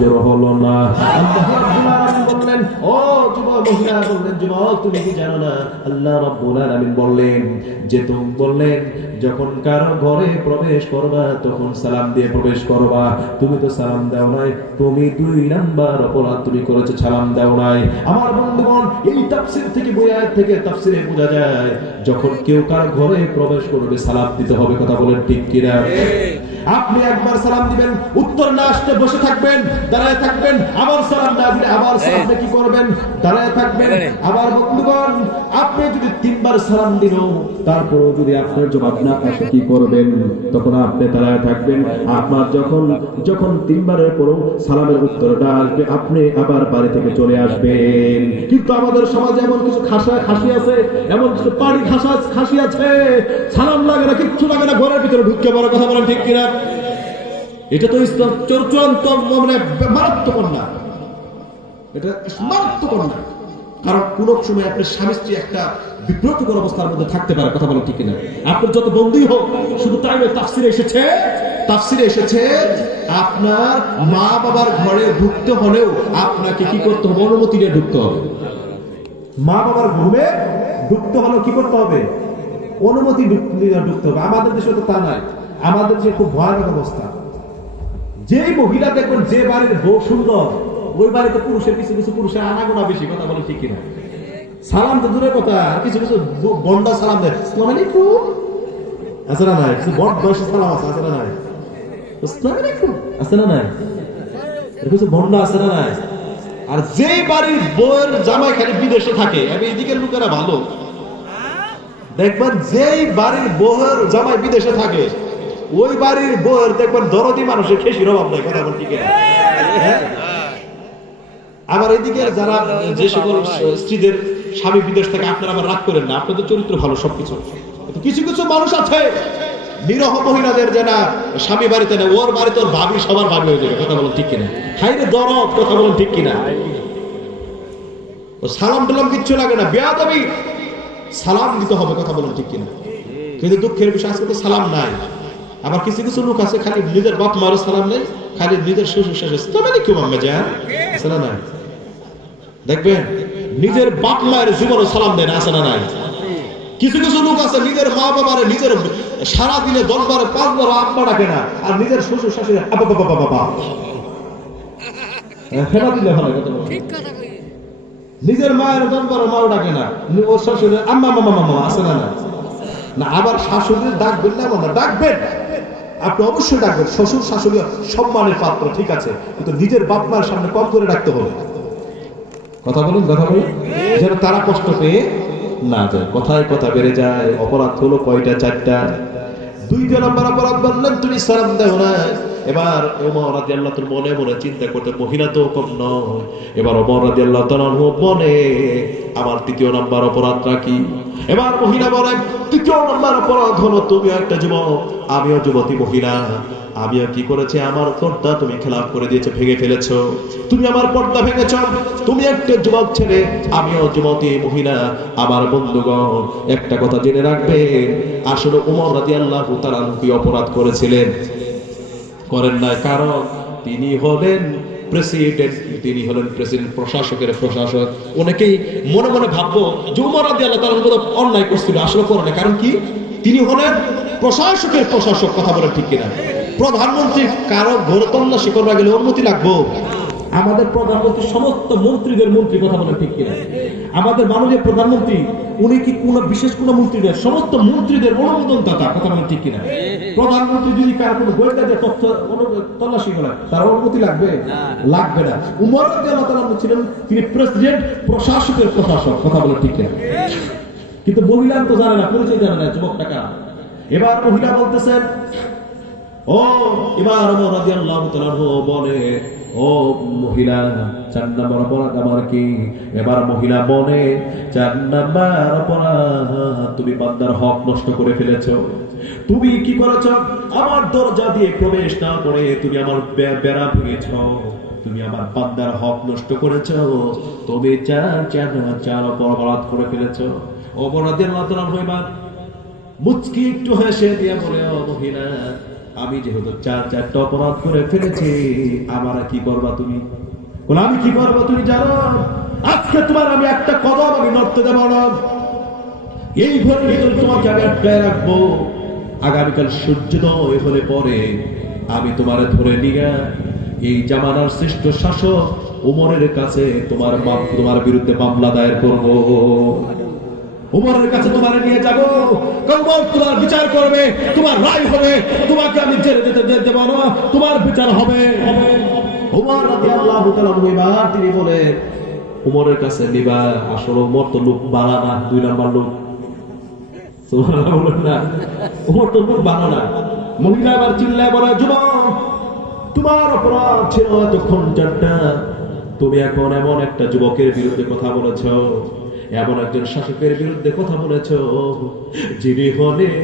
জোর হলো না। আল্লাহ রাব্বুল আলামিন বললেন, ও যুবক মহিলা বললেন, যুবক তুমি কি জানো না আল্লাহ রাব্বুল আলামিন বললেন যে তুমি বললেন যখন কারো ঘরে প্রবেশ করবা তখন সালাম দিয়ে প্রবেশ করবা। তুমি তো সালাম দাও নাই, তুমি দুই নাম্বার অপরাধ তুমি করেছো, সালাম দাও নাই। আমার বন্ধুগণ, এই তাফসীর থেকে বইয়াত থেকে তাফসীরে বোঝা যায় যখন কেউ কার ঘরে প্রবেশ করবে সালাম দিতে হবে। কথা বলেন ঠিক কিনা? আপনি একবার সালাম দিবেন, উত্তর না আসতে বসে থাকবেন, দাঁড়ায় থাকবেন। আবার সালাম না দিলে আবার সালাম কি করবেন? দাঁড়ায় থাকবেন। আবার বন্ধুগণ, আপনি যদি তিনবার সালাম দিল তারপরও যদি আপনার জবাব না আসে কি করবেন? তখন আপনি দাঁড়ায় থাকবেন। আপনার যখন তিনবারের পরও সালামের উত্তরটা আসবে আপনি আবার বাড়ি থেকে চলে আসবেন। কিন্তু আমাদের সমাজে এমন কিছু খাসি আছে, এমন কিছু পাড়ি খাসি আছে, সালাম লাগে না, কিচ্ছু লাগে না, ঘরের ভিতরে ঢুকে পড়ে। কথা বলেন ঠিক কিনা? এটা তো চূড়ান্ত মানে মারাত্মক না, এটা মারাত্মক না। কারণ কোন সময় আপনার স্বামী স্ত্রী একটা বিব্রতকর অবস্থার মধ্যে থাকতে পারে। কথা বলেন ঠিক কিনা? আপনার যত বন্ধুই হোক, শুধু তাই নয়, তাফসিরে এসেছে আপনার মা বাবার ঘরে ঢুকতে হলেও আপনাকে কি করতে হবে? অনুমতি নিয়ে ঢুকতে হবে। মা বাবার ঘরে ঢুকতে হলেও কি করতে হবে? অনুমতি নিয়ে ঢুকতে হবে। আমাদের দেশে তো তা নাই। আমাদের দেশে খুব ভয়ানক অবস্থা। যে মহিলা দেখবেন যে বাড়ির বউ সুন্দর, ওই বাড়িতে পুরুষের কিছু পুরুষের আনাগোনা বেশি। কথা বলে ঠিক কিনা? সালাম তো দূরের কথা, কিছু বন্ডা সালাম দেয়, আসসালামু আলাইকুম, আছে না নাই? কিছু বড় বয়সী সালাম আছে না নাই? আসসালামু আলাইকুম, আছে না নাই? কিছু বন্ডা আছে না নাই? আর যে বাড়ির বউয়ের জামাই খালি বিদেশে থাকে, আমি এদিকের লোকেরা ভালো দেখবেন, যেই বাড়ির বউয়ের জামাই বিদেশে থাকে ওই বাড়ির বউয়ের দেখবেন দরদি মানুষের খেসির অভাব নাই। কথা বল ঠিক কিনা? আবার এদিকে যারা যে সকল স্ত্রীদের স্বামী বিদেশ থেকে, আপনারা আবার রাগ করেন না, আপনাদের চরিত্র ভালো সবকিছু। কিছু কিছু মানুষ আছে নিরহ মহিলাদের যে না স্বামী বাড়িতে না, ওর বাড়িতে ওর ভাবি সবার ভাবি হয়ে যাবে। কথা বলেন ঠিক কিনা? হাইরে দরদ। কথা বলেন ঠিক কিনা? সালাম টালাম কিচ্ছু লাগে না, বেয়াদবি, সালাম দিতে হবে। কথা বলেন ঠিক কিনা? কিন্তু দুঃখের বিষয় আজকে তো সালাম নাই। আবার কিছু কিছু লোক আছে খালি নিজের বাপ মারও সালাম নেই, খালি নিজের শ্বশুর শাশুড়ি কেউ আম্মা যান আছে না নাই? দেখবেন নিজের বাপ মায়ের জীবনও সালাম দেয় না, আছে না নাই? কিছু কিছু লোক আছে নিজের মা বাবারে নিজের সারা দিনে 10 বারে 5 বার আব্বা ডাকে না, আর নিজের শ্বশুর শাশুড়ি আব্বা বাবা বাবা বাবা ফেলা দিলে ভালো। ঠিক কথা কই। নিজের মায়ের 10 বার মাও ডাকে না, ওর শাশুড়ি আম্মা মামা মামা, আছে না নাই? না আবার শাশুড়ির ডাকবেন না, মানে ডাকবেন, আপনি অবশ্যই ডাকবেন। শ্বশুর শাশুড়ি সম্মানের পাত্র, ঠিক আছে, কিন্তু নিজের বাপ মার সামনে কম করে ডাকতে হবে। কথা বলুন, কথা বলুন, যেন তারা কষ্ট পেয়ে না যায়। কথায় কথা বেড়ে যায়। অপরাধ হলো কয়টা? 4টা। 2 নম্বর অপরাধ বললেন তুমি সালাম দাও না। এবার ওমর রাদিয়াল্লাহু তাআলা মনে মনে চিন্তা করতে, মহিলা তো কম নয়। এবার ওমর রাদিয়াল্লাহু তাআলা বলে, আমার 3য় নাম্বার অপরাধটা কি? এবার মহিলা বলেন, 3য় নাম্বার অপরাধ হলো তুমি একটা যুবক, আমিও যুবতী মহিলা, আমিও কি করেছি, আমার পর্দা তুমি খেলাপ করে দিয়েছো, ভেঙে ফেলেছো। তুমি আমার পর্দা ভেঙেছো। তুমি একটা যুবক ছেলে, আমিও যুবতী মহিলা। আমার বন্ধুগণ, একটা কথা জেনে রাখবে, আসলে ওমর রাদিয়াল্লাহু তাআলা কি অপরাধ করেছিলেন? করেন না, কারণ তিনি হলেন প্রেসিডেন্ট, তিনি হলেন প্রেসিডেন্ট, প্রশাসকের প্রশাসক। অনেকেই মনে মনে ভাববো যে ওমর রাদিয়াল্লাহু তাআলা অন্যায় করছিল, আসলে করে না। কারণ কি? তিনি হলেন প্রশাসকের প্রশাসক। কথা বলে ঠিক কিনা? প্রধানমন্ত্রী কারো ঘরে তল্লাশি করা গেলে অনুমতি লাগবো? আমাদের প্রধানমন্ত্রী সমস্ত মন্ত্রীদের মন্ত্রী। কথা বলে ঠিক কিনা? আমাদের মাননীয় প্রধানমন্ত্রী উনি কি কোন বিশেষ কোন মন্ত্রীদের, সমস্ত মন্ত্রীদের অনুমোদন দাতা। কথা বলে ঠিক কিনা? প্রধানমন্ত্রী যদি কারো কোনো গোয়েন্দা দিয়ে তথ্য তল্লাশি করে, তার অনুমতি লাগবে? লাগবে না। উমর রাদিয়াল্লাহু তাআলা ছিলেন তিনি প্রেসিডেন্ট, প্রশাসকের প্রশাসক। কথা বলে ঠিক কিনা? কিন্তু মহিলা তো জানে না, পরিচয় জানে না যুবক টাকা। এবার মহিলা বলতেছেন, ও এবার ওমর রাদিয়াল্লাহু তাআলা বলে, ও মহিলা, 4 নম্বর অপরাধ আমার কি? এবার মহিলা বলে, 4 নম্বর অপরাধ, তুমি বান্দার হক নষ্ট করে ফেলেছো। তুমি কি করেছো? আমার দরজা দিয়ে প্রবেশ না করে তুমি আমার বেড়া ভেঙেছো। তুমি আমার বান্দার হক নষ্ট করেছো। তুমি 4 অপরাধ করে ফেলেছো। ওমর রাদিয়াল্লাহু তাআলা এবার মুচকি একটু হেসে দিয়ে বলে, ও মহিলা, আমি যেহেতু 4টা অপরাধ করে ফেলেছি, আমার কি করবা তুমি? বলে, আমি কি করবো তুমি জানো? আজকে তোমার আমি একটা কদম আমি নড়তে দেব না। এই ঘরের ভিতরে তোমাকে আমি আটকায় রাখবো। আগামীকাল সূর্যোদয় হলে পরে আমি তোমারে ধরে নিয়ে এই জামানার শ্রেষ্ঠ শাসক ওমরের কাছে তোমার বিরুদ্ধে মামলা দায়ের করব। উমরের কাছে তোমার নিয়ে যাবো, ওমর তোমার বিচার করবে, তোমার রায় হবে, তোমাকে আমি জেলে যেতে দেব না, তোমার বিচার হবে। উমর রাদিয়াল্লাহু তাআলা এবার তিনি বলে, উমরের কাছে নিবা। আসলে উমর তো লোক বাড়া না, 2 নাম্বার লোক। সুবহানাল্লাহ বলেন না, উমর তো লোক বাড়া না। মহিলা আবার চিল্লায় বলে, যুবক, তোমার অপরাধ ছিল এতক্ষণ 4টা, তুমি এখন এমন একটা যুবকের বিরুদ্ধে কথা বলেছ, এমন একজন শাসকের বিরুদ্ধে কথা বলেছ, যিনি হলেন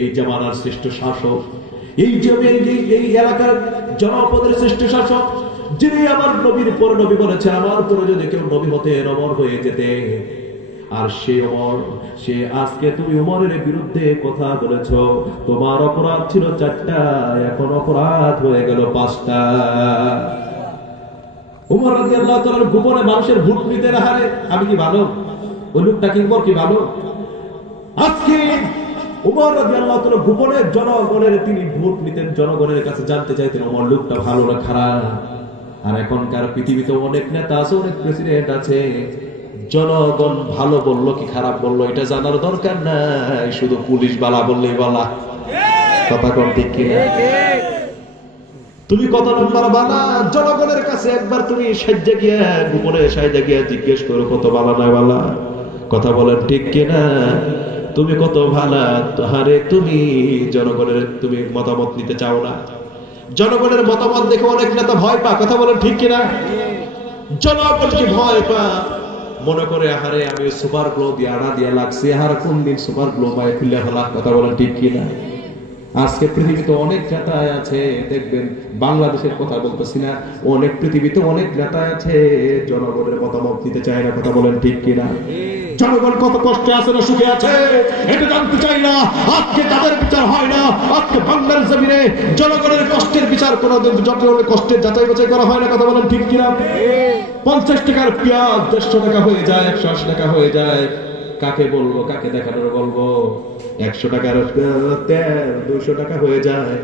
এই জামানার শ্রেষ্ঠ শাসক, এই এলাকার জনপদের শ্রেষ্ঠ শাসক, যিনি আমার নবীর পর নবী বলেছেন, আমার পরে যদি কেউ নবী হতে অমর হয়ে যেতে। আর সে ওমর, সে আজকে তুমি ওমরের বিরুদ্ধে কথা বলেছ। তোমার অপরাধ ছিল 4টা, এখন অপরাধ হয়ে গেল 5টা। উমর রাদিয়াল্লাহু তাআলা গোপনে মানুষের ভোট নিতে হারে, আমি কি ভালো? ওই লোকটা কি উমর কি ভালো? আজকে উমর রাদিয়াল্লাহু তাআলা গোপনে জনগণের তিনি ভোট নিতেন, জনগণের কাছে জানতে চাইতেন ওমর লোকটা ভালো না খারাপ। আর এখনকার পৃথিবীতে অনেক নেতা আছে, অনেক প্রেসিডেন্ট আছে, জনগণ ভালো বললো কি খারাপ বললো এটা জানার দরকার নাই, শুধু পুলিশ বালা বললেই বলা। কথা কোন ঠিক কিনা? তুমি কত নম্বর বালা, জনগণের কাছে একবার তুমি সাজ্জা গিয়া, গোপনে সাজ্জা গিয়া জিজ্ঞেস করো কত বালা না বালা। কথা বলেন ঠিক কিনা? তুমি কত ভালা, তাহারে তুমি জনগণের তুমি মতামত নিতে চাও না। জনগণের মতামত দেখে অনেক নেতা ভয় পা। কথা বলেন ঠিক কিনা? জনগণকে ভয় পা, মনে করে আহারে আমি সুপার গ্লো দিয়ে আড়া দিয়ে লাগছে, আর কোন দিন সুপার গ্লো পায়ে খুলে ফেলা। কথা বলেন ঠিক কিনা? আজকে পৃথিবীতে অনেক নেতা আছে, দেখবেন বাংলাদেশের কথা বলতেছি না, অনেক পৃথিবীতে অনেক নেতা আছে জনগণের মতামত দিতে চায় না। কথা বলেন ঠিক কিনা? জনগণ কত কষ্টে আছে না সুখে আছে এটা জানতে চাই না। আজকে তাদের বিচার হয় না। আজকে বাংলার জমিনে জনগণের কষ্টের বিচার করা, জনগণের কষ্টের যাচাই বাছাই করা হয় না। কথা বলেন ঠিক কিনা? 50 টাকার পেঁয়াজ 150 টাকা হয়ে যায়, 180 টাকা হয়ে যায়। কাকে বলবো, কাকে দেখানোর বলবো? 100 টাকার তেল 200 টাকা হয়ে যায়,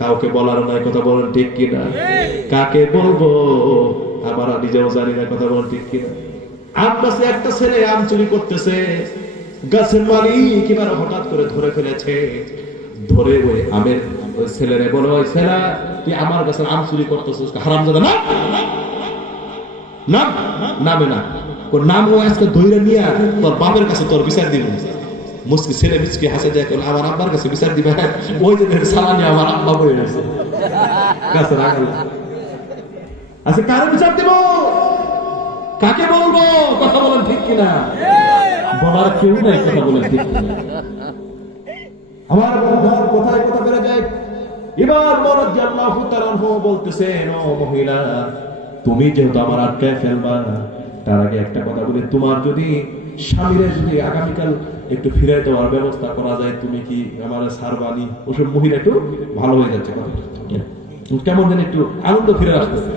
কাউকে বলার নাই। কথা বলেন ঠিক কিনা? কাকে বলবো আমরা নিজেও জানি না। কথা বলেন ঠিক কিনা? আম গাছে একটা ছেলে আম চুরি করতেছে, গাছের মালিক এবার হঠাৎ করে ধরে ফেলেছে, ধরে ওই আমের ওই ছেলেরে বলে, ওই ছেলে তুই আমার কাছে আম চুরি করতেছিস, হারামজাদা না নাম নামে না ওর নাম, ও আজকে ধইরা নিয়া তোর বাপের কাছে তোর বিচার দিব। মুসকি ছেলে মিচকি হাসে দেখ, আমার আব্বার কাছে বিচার দিবে, ওই যে সালানি আমার আব্বা বয়ে গেছে কাছে রাখাল। আচ্ছা কারে বিচার দেব, কাকে বলবো? কথা বলেন ঠিক কিনা? বলার কেউ নাই, কথা বলেন ঠিক কিনা? আমার বন্ধুর কোথায় কথা বেড়ে যায়। এবার রাদিয়াল্লাহু তাআলা বলতেছেন, ও মহিলা, তুমি যেহেতু আমার আটকায় ফেলবা, তার আগে একটা কথা বলি, তোমার যদি স্বামীরে যদি আগামীকাল একটু ফিরে দেওয়ার ব্যবস্থা করা যায়, তুমি কি আমার সারবানি? ওসব মহিলা একটু ভালো হয়ে যাচ্ছে, কেমন যেন একটু আনন্দ ফিরে আসতেছে।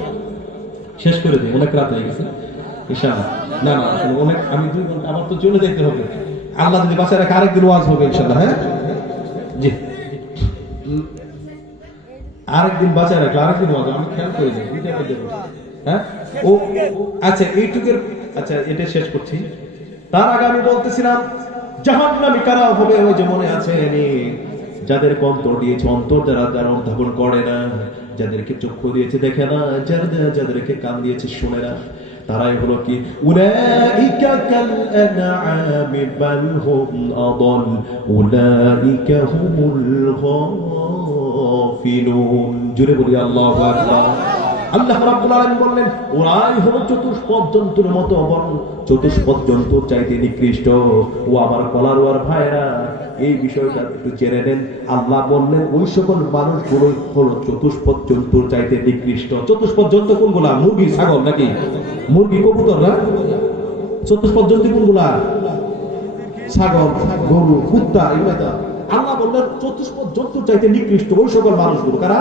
শেষ করে দিই, অনেক রাত হয়ে গেছে ইনশাআল্লাহ। না না আসলে অনেক, আমি 2 ঘন্টা আমার তো চলে যেতে হবে। আল্লাহ যদি বাঁচায় রাখে আরেকদিন ওয়াজ হবে ইনশাআল্লাহ। হ্যাঁ জি, আরেকদিন বাঁচায় রাখলে আরেকদিন ওয়াজ, আমি খেয়াল করে যাই। হ্যাঁ ও আচ্ছা এইটুকের, আচ্ছা এটা শেষ করছি। তার আগে আমি বলতেছিলাম জাহান্নামী কারা হবে, ওই যে মনে আছে যাদের অন্তর দিয়েছে, অন্তর যারা অনুধাবন করে না, যাদেরকে চক্ষু দিয়েছে দেখে না, যাদেরকে কান দিয়েছে শুনে না, তারাই হলো কি উলাইকা কাল আনআমি বাল হুম আদাল উলাইকা হুমুল গাফিলুন। জোরে বলি আল্লাহু আকবার। আল্লাহ রাব্বুল আলামিন বললেন ওরাই হলো চতুষ্পদ জন্তুর মতো, বরং চতুষ্পদ জন্তুর চাইতে নিকৃষ্ট। ও আমার কলারওয়ার ভাইরা, এই বিষয়টা একটু জেনে নেন। আল্লাহ বললেন ওই সকল মানুষগুলো হলো চতুষ্পদ জন্তুর চাইতে নিকৃষ্ট। চতুষ্পদ জন্তু কোনগুলা? মুরগি, ছাগল নাকি? মুরগি, কবুতর না? চতুষ্পদ জন্তু কোনগুলা? ছাগল, গরু, কুত্তা, এগুলা। আল্লাহ বললেন চতুষ্পদ জন্তুর চাইতে নিকৃষ্ট ওই সকল মানুষগুলো কারা?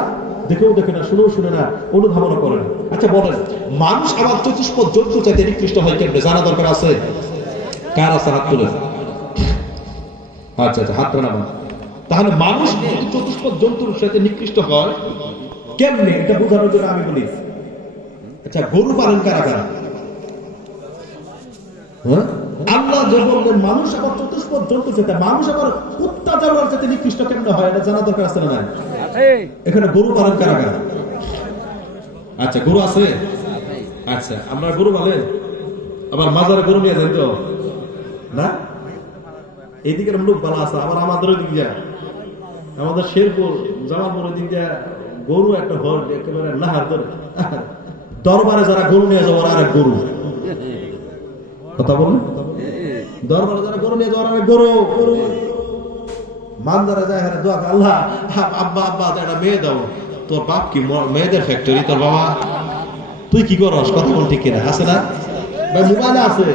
দেখেও দেখে না, শুনেও শুনে না, অনুধাবন করে না। আচ্ছা বলেন, মানুষ আবার চতুষ্পদ জন্তুর চাইতে নিকৃষ্ট হয় কেমনে? জানা দরকার আছে? কার আছে? হাত তুলে। আচ্ছা আচ্ছা, হাত টানাবেন। তাহলে মানুষ যদি চতুষ্পদ জন্তুর সাথে নিকৃষ্ট হয় কেমনে, এটা বোঝানোর জন্য আমি বলি, আচ্ছা গরু পালন কারা কারা? হ্যাঁ, আল্লাহ যে বললেন মানুষ আবার চতুষ্পদ জন্তুর সাথে, মানুষ আবার কুত্তা জানোয়ারের সাথে নিকৃষ্ট কেমনে হয়, এটা জানা দরকার আছে না? এখানে গরু পালন কারা কারা? আচ্ছা গরু আছে? আচ্ছা আমরা গরু পালেন, আবার মাজারে গরু নিয়ে যাই তো না? এইদিকে লোক ভালো আছে, আবার আমাদের ওই দিক যা, আমাদের শেরপুর জামালপুর ওই দিক যা গরু একটা ঘর একেবারে নাহার ধরে, দরবারে যারা গরু নিয়ে যাওয়ার আর এক গরু। কথা বলুন, দরবারে যারা গরু নিয়ে যাওয়ার আর এক গরু। মানদারা যায়, হ্যাঁ দোয়া, আল্লাহ আব্বা আব্বা একটা মেয়ে দাও। তোর বাপ কি মেয়েদের ফ্যাক্টরি? তোর বাবা তুই কি করস? কথা বল ঠিক কিনা? আছে না ভাই? মোবাইলে আছে,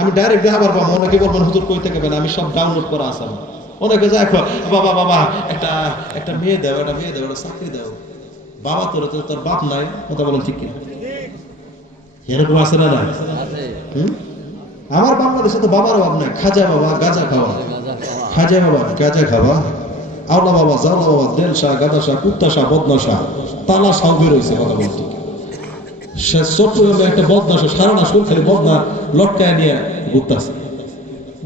আমি ডাইরেক্ট দেখা পারবো। অনেকে বলবেন হুজুর কই থেকে পেলেন? আমি সব ডাউনলোড করা আছে। অনেকে যায় বাবা বাবা একটা মেয়ে দাও, একটা মেয়ে দাও, একটা চাকরি দাও। বাবা তোর বাপ নাই। কথা বলেন ঠিক কিনা? এরকম আছে না? না আমার বাংলাদেশে তো বাবার অভাব নাই। খাজা বাবা গাঁজা খাওয়া, খাজা বাবা গাঁজা খাওয়া, আওলা বাবা জাওলা বাবা দেলশা গাদাশা কুত্তাশা বদনাশা তালাশাও বেরোইছে। কথা বলতে চট্টগ্রামে একটা বদনাশা সারানা শোল খালি বদনা লটকায় নিয়ে ঘুরতেছে।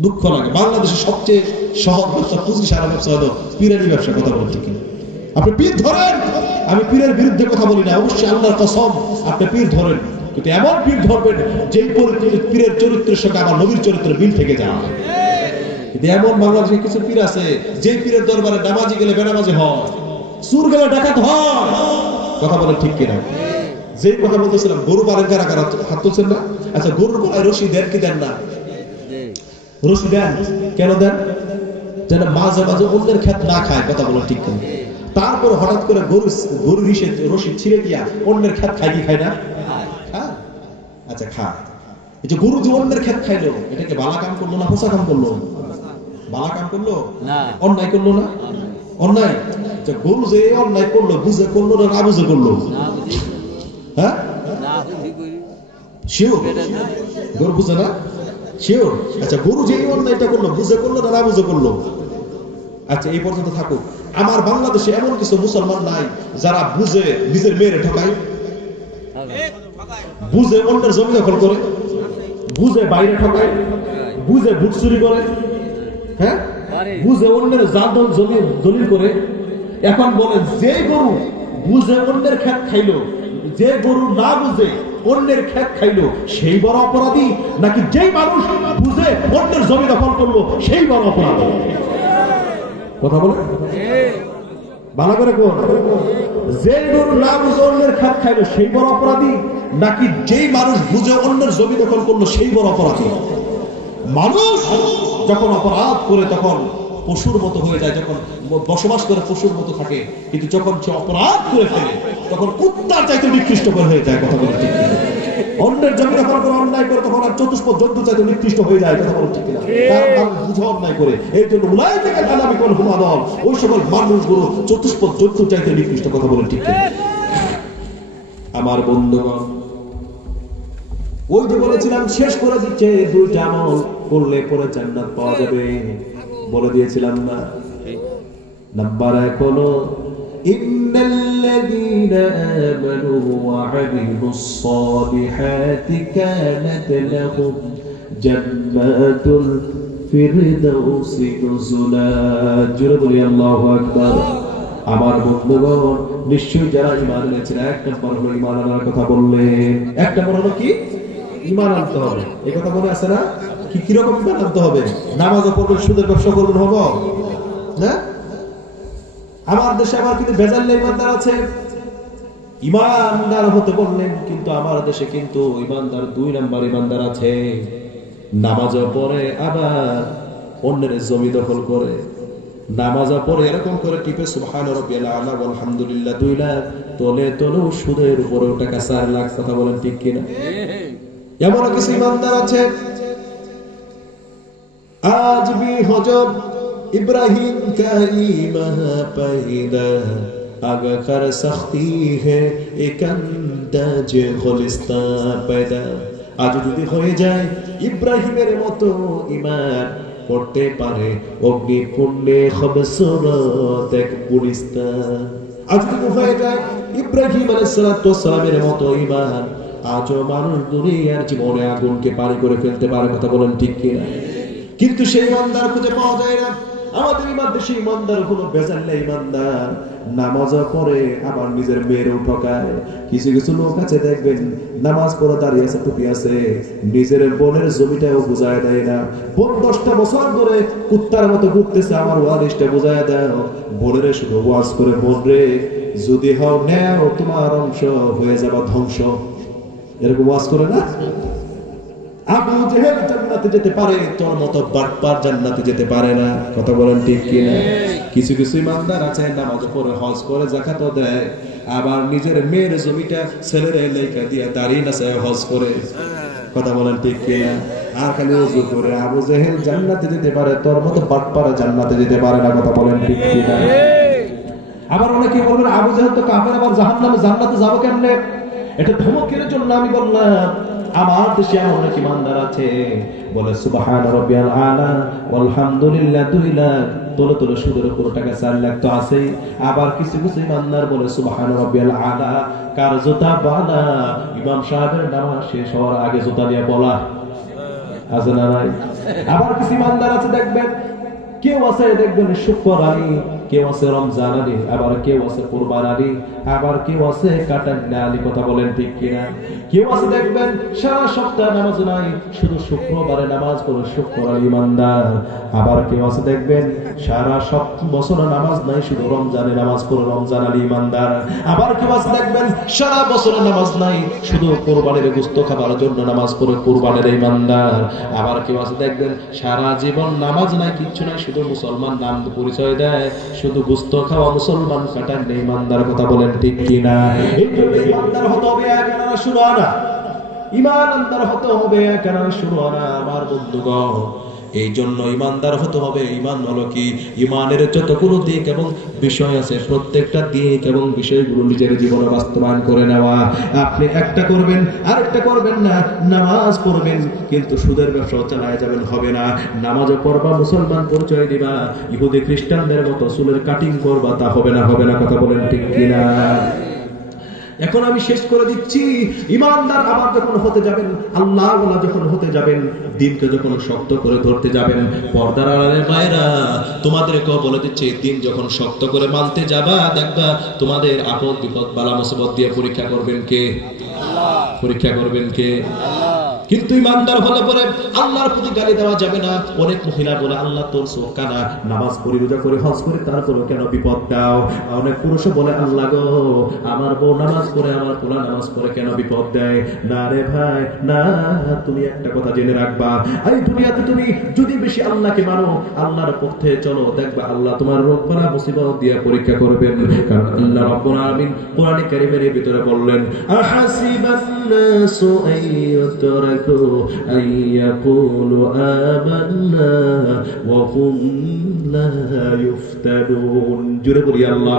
দুঃখ লাগে। বাংলাদেশের সবচেয়ে সহজ ব্যবসা, পুঁজি সারা ব্যবসা হলো পিরানি ব্যবসা। কথা বলতে কি আপনি পীর ধরেন, আমি পীরের বিরুদ্ধে কথা বলি না, অবশ্যই আল্লাহর কসম আপনি পীর ধরেন, কিন্তু এমন পীর ধরবেন যেই পীরের চরিত্রের সঙ্গে আমার নবীর চরিত্রের মিল থেকে যায়। কিন্তু এমন বাংলাদেশে কিছু পীর আছে যে পীরের দরবারে নামাজি গেলে বেনামাজি হয়, সুর গেলে ডাকাত হয়। কথা বলেন ঠিক কিনা? যে কথা বলতেছিলাম, গরু পালেন কারা কারা? হাত তুলছেন না? আচ্ছা গরুর গলায় রশি দেন কি দেন না? রশি দেন। কেন দেন? যেন মাঝে মাঝে অন্যের ক্ষেত না খায়। কথা বলেন ঠিক কিনা? তারপর হঠাৎ করে গরুর হিসেবে রশি ছিঁড়ে দিয়া অন্যের ক্ষেত খায় কি খায় না? হ্যাঁ আচ্ছা খায়। এই যে গরু যে অন্যের ক্ষেত খাইলো, এটাকে বালা কাম করলো না হোসা কাম করলো? বালা কাম করলো না, অন্যায় করলো না? অন্যায়। গরু যে অন্যায় করলো, বুঝে করলো না না বুঝে করলো? হ্যাঁ শিওর গরু বুঝে না? শিওর। আচ্ছা গরু যে অন্যায়টা করলো, বুঝে করলো না না বুঝে করলো? আচ্ছা এই পর্যন্ত থাকুক। আমার বাংলাদেশে এমন কিছু মুসলমান নাই যারা বুঝে নিজের মেয়েরে ঠকায়, বুঝে অন্যের জমি দখল করে, বুঝে বাইরে ঠকায়, বুঝে ভোট চুরি করে। হ্যাঁ বুঝে অন্যের জাদল দলিল করে। এখন বলেন, যে গরু বুঝে অন্যের ক্ষেত খাইলো, যে গরু না বুঝে অন্যের ক্ষেত খাইলো, সেই বড় অপরাধী, নাকি যেই মানুষ বুঝে অন্যের জমি দখল করলো সেই বড় অপরাধী? কথা বলে ভালো করে কোন, যে গরু না বুঝে অন্যের ক্ষেত খাইলো সেই বড় অপরাধী, নাকি যেই মানুষ বুঝে অন্যের জমি দখল করলো সেই বড় অপরাধী? মানুষ যখন অপরাধ করে তখন পশুর মতো হয়ে যায়, যখন বসবাস করে পশুর মতো থাকে, কিন্তু যখন সে অপরাধ করে ফেলে তখন কুত্তার চাইতে নিকৃষ্ট হয়ে যায়। কথা বলে ঠিক কিনা? অন্যের জমি দখল করে অন্যায় করে তখন আর চতুষ্পদ জন্তু চাইতে নিকৃষ্ট হয়ে যায়। কথা বলে ঠিক কিনা? কারণ বুঝে অন্যায় করে, এই জন্য উলাই থেকে আলামি কোন হুমাদল, ওই সকল মানুষগুলো চতুষ্পদ জন্তু চাইতে নিকৃষ্ট। কথা বলে ঠিক কিনা? আমার বন্ধুগণ, ওই যে বলেছিলাম শেষ করে দিচ্ছে, দুইটা আমল করলে পরে জান্নাত পাওয়া যাবে, বলে দিয়েছিলাম না? নাম্বার 1 হলো ইন্নাল্লাযীনা আমানু ওয়া আমিলুস সালিহাতি কানাত লাহুম জান্নাতুল ফিরদাউসি নুজুলা। জোরে বলি আল্লাহু আকবার। আমার বন্ধুগণ, নিশ্চয়ই যারা ঈমান এনেছে, এক নম্বর হলো ঈমান আনার কথা বললেন। এক নম্বর হলো কি? ঈমান আনতে হবে। এই কথা মনে আছে না? কিরকম ঈমান আনতে হবে? নামাজও পড়বেন, সুদের ব্যবসা করবেন, হবো না? আমার দেশে আবার কিন্তু বেজাল্লা ঈমানদার আছে। ঈমানদার হতে বললেন, কিন্তু আমার দেশে কিন্তু ঈমানদার 2 নম্বর ঈমানদার আছে। নামাজও পড়ে আবার অন্যের জমি দখল করে, নামাজও পড়ে এরকম করে টিপে সুবহান রাব্বিয়াল আলা আলহামদুলিল্লাহ 2 লাখ, তোলে তোলেও সুদের উপরে টাকা 4 লাখ। কথা বলেন ঠিক কিনা? এমন কিছু ঈমানদার আছে। आज भी हो जब इब्राहिम का ईमान पैदा, आगे कर सख्ती है एक अंदाज खुलिस्तान पैदा। आज যদি হয়ে যায় ইব্রাহিমের মতো ঈমান করতে পারে, অগ্নি পুণ্যে হবে সুরত এক গুলিস্তান। আজ যদি হয়ে যায় ইব্রাহিম আলাইহিস সালাতু ওয়াস সালামের মতো ঈমান, আজও মানুষ দুনিয়ার জীবনে আগুনকে পানি করে ফেলতে পারে। কথা বলেন ঠিক কিনা? কিন্তু সেই ইমানদার খুঁজে পাওয়া যায় না। আমাদের দেশে ইমানদার হলো বেজাল্লা ইমানদার, নামাজও পড়ে আবার নিজের মেয়েরও ঠকায়। কিছু কিছু লোক আছে দেখবেন, নামাজ পড়ে দাঁড়িয়ে আছে, টুপি আছে, নিজের বোনের জমিটাও বুঝায় দেয় না। বোন 10টা বছর ধরে কুত্তার মতো ঘুরতেছে, আমার ওয়ারিশটা বুঝায় দাও। বোনের শুধু ওয়াজ করে, বোন রে যদি হও নেও তোমার অংশ হয়ে যাবে ধ্বংস, এরকম ওয়াজ করে না? আবু জেহেল জান্নাতে যেতে পারে, তোর মতো বাটপার জান্নাতে যেতে পারে না। কথা বলেন ঠিক কিনা? কিছু কিছু ইমানদার আছে, নামাজ পড়ে, হজ করে, যাকাতও দেয়, আবার নিজের মেয়ের জমিটা ছেলের লেখা দিয়ে দাঁড়িয়ে নাচে, হজ করে। কথা বলেন ঠিক কিনা? আর খালি ওযু করে। আবু জেহেল জান্নাতে যেতে পারে, তোর মতো বাটপার জান্নাতে যেতে পারে না। কথা বলেন ঠিক কিনা? আবার অনেকে বলবেন আবু জেহেল তো কাফের, আবার জাহান্নামে, জান্নাতে যাবো কেমনে? এটা ধমকের জন্য আমি বললাম। আমার দেশে অনেক ইমানদার আছে, বলে সুবহান রাব্বিয়াল আলা আলহামদুলিল্লাহ 2 লাখ, তোলে তোলে সুদের উপর টাকা 4 লাখ তো আছে। আবার কিছু কিছু ইমানদার বলে সুবহান রাব্বিয়াল আলা, কার জুতা বালা, ইমাম সাহেবের নামাজ শেষ হওয়ার আগে জুতা দিয়ে বলা আছে না নাই? আবার কিছু ইমানদার আছে দেখবেন, কেউ আছে দেখবেন শুকর আলী, কেউ আছে রমজান আলী, আবার কেউ আছে কুরবান আলী, আবার কেউ আছে কাটান আলী। কথা বলেন ঠিক কিনা? কেউ আছে দেখবেন সারা সপ্তাহ নামাজ নাই, শুধু শুক্রবারে নামাজ পড়ে শুকর আলী ইমানদার। আবার কেউ আছে দেখবেন সারা বছর নামাজ নাই, শুধু রমজানে নামাজ পড়ে রমজান আলী ইমানদার। আবার কেউ আছে দেখবেন সারা বছর নামাজ নাই, শুধু কুরবানির গোশত খাবার জন্য নামাজ পড়ে কুরবানের ইমানদার। আবার কেউ আছে দেখবেন সারা জীবন নামাজ নাই, কিচ্ছু নাই, শুধু মুসলমান নাম পরিচয় দেয়, শুধু গোশত খাওয়া মুসলমান কাটান নেই ইমানদার। কথা বলেন ঠিক কিনা? এই জন্য ইমানদার হতে হবে একানা শুরু আনা, ইমানদার হতে হবে একানা শুরু আনা। আমার বন্ধুগণ, এই জন্য ইমানদার হতে হবে। ইমান হলো কি? ইমানের যতগুলো দিক এবং বিষয় আছে, প্রত্যেকটা দিক এবং বিষয়গুলো নিজের জীবনে বাস্তবায়ন করে নেওয়া। আপনি একটা করবেন, আরেকটা করবেন না। নামাজ পড়বেন কিন্তু সুদের ব্যবসা চালায় যাবেন, হবে না। নামাজও পড়বা, মুসলমান পরিচয় দিবা, ইহুদি খ্রিস্টানদের মতো চুলের কাটিং করবা, তা হবে না, হবে না। কথা বলেন ঠিক কিনা? এখন আমি শেষ করে দিচ্ছি, ইমানদার আবার যখন হতে যাবেন, আল্লাহ ওয়ালা যখন হতে যাবেন, দিনকে যখন শক্ত করে ধরতে যাবেন, পর্দার আড়ালের মায়েরা তোমাদেরকেও বলে দিচ্ছে, দিন যখন শক্ত করে মানতে যাবা, দেখবা তোমাদের আপদ বিপদ বালা মুসিবত দিয়ে পরীক্ষা করবেন কে? পরীক্ষা করবেন কে? কিন্তু ইমানদার হলে পরে আল্লাহর প্রতি গালি দেওয়া যাবে না। অনেক মহিলা বলে, আল্লাহ তোর চোখ কানা, নামাজ পড়ি, রোজা করে, হজ করে, তারপরে কেন বিপদ দাও? অনেক পুরুষও বলে, আল্লাহ গো, আমার বউ নামাজ পড়ে, আমার পোলা নামাজ পড়ে, কেন বিপদ দেয়? না রে ভাই না, তুমি একটা কথা জেনে রাখবা, এই দুনিয়াতে তুমি যদি বেশি আল্লাহকে মানো, আল্লাহর পথে চলো, দেখবা আল্লাহ তোমার রোগ বালা মুসিবত দিয়ে পরীক্ষা করবেন। কারণ আল্লাহ রাব্বুল আলামিন কোরআনে কারীমের ভিতরে বললেন, আহাসিবান নাসু আইয়ুতরা أن يقولوا آمنا وهم لا يفتنون جرب يا الله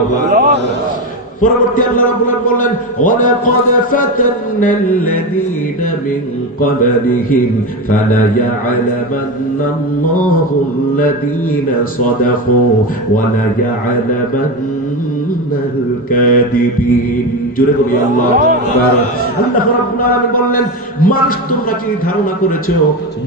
পরবর্তী আল্লাহ রাব্বুল আলামিন বললেন, ওয়ালাকাদ ফাতান্নাল্লাযীনা মিন ক্বাবলিহিম ফালায়া'লামান্নাল্লাহুল্লাযীনা সাদাকু ওয়া লায়া'লামান্নাল কাযিবিন। জোরে বলি আল্লাহু আকবার। আল্লাহ রাব্বুল আলামিন বললেন, মানুষ তোমরা কি ধারণা করেছো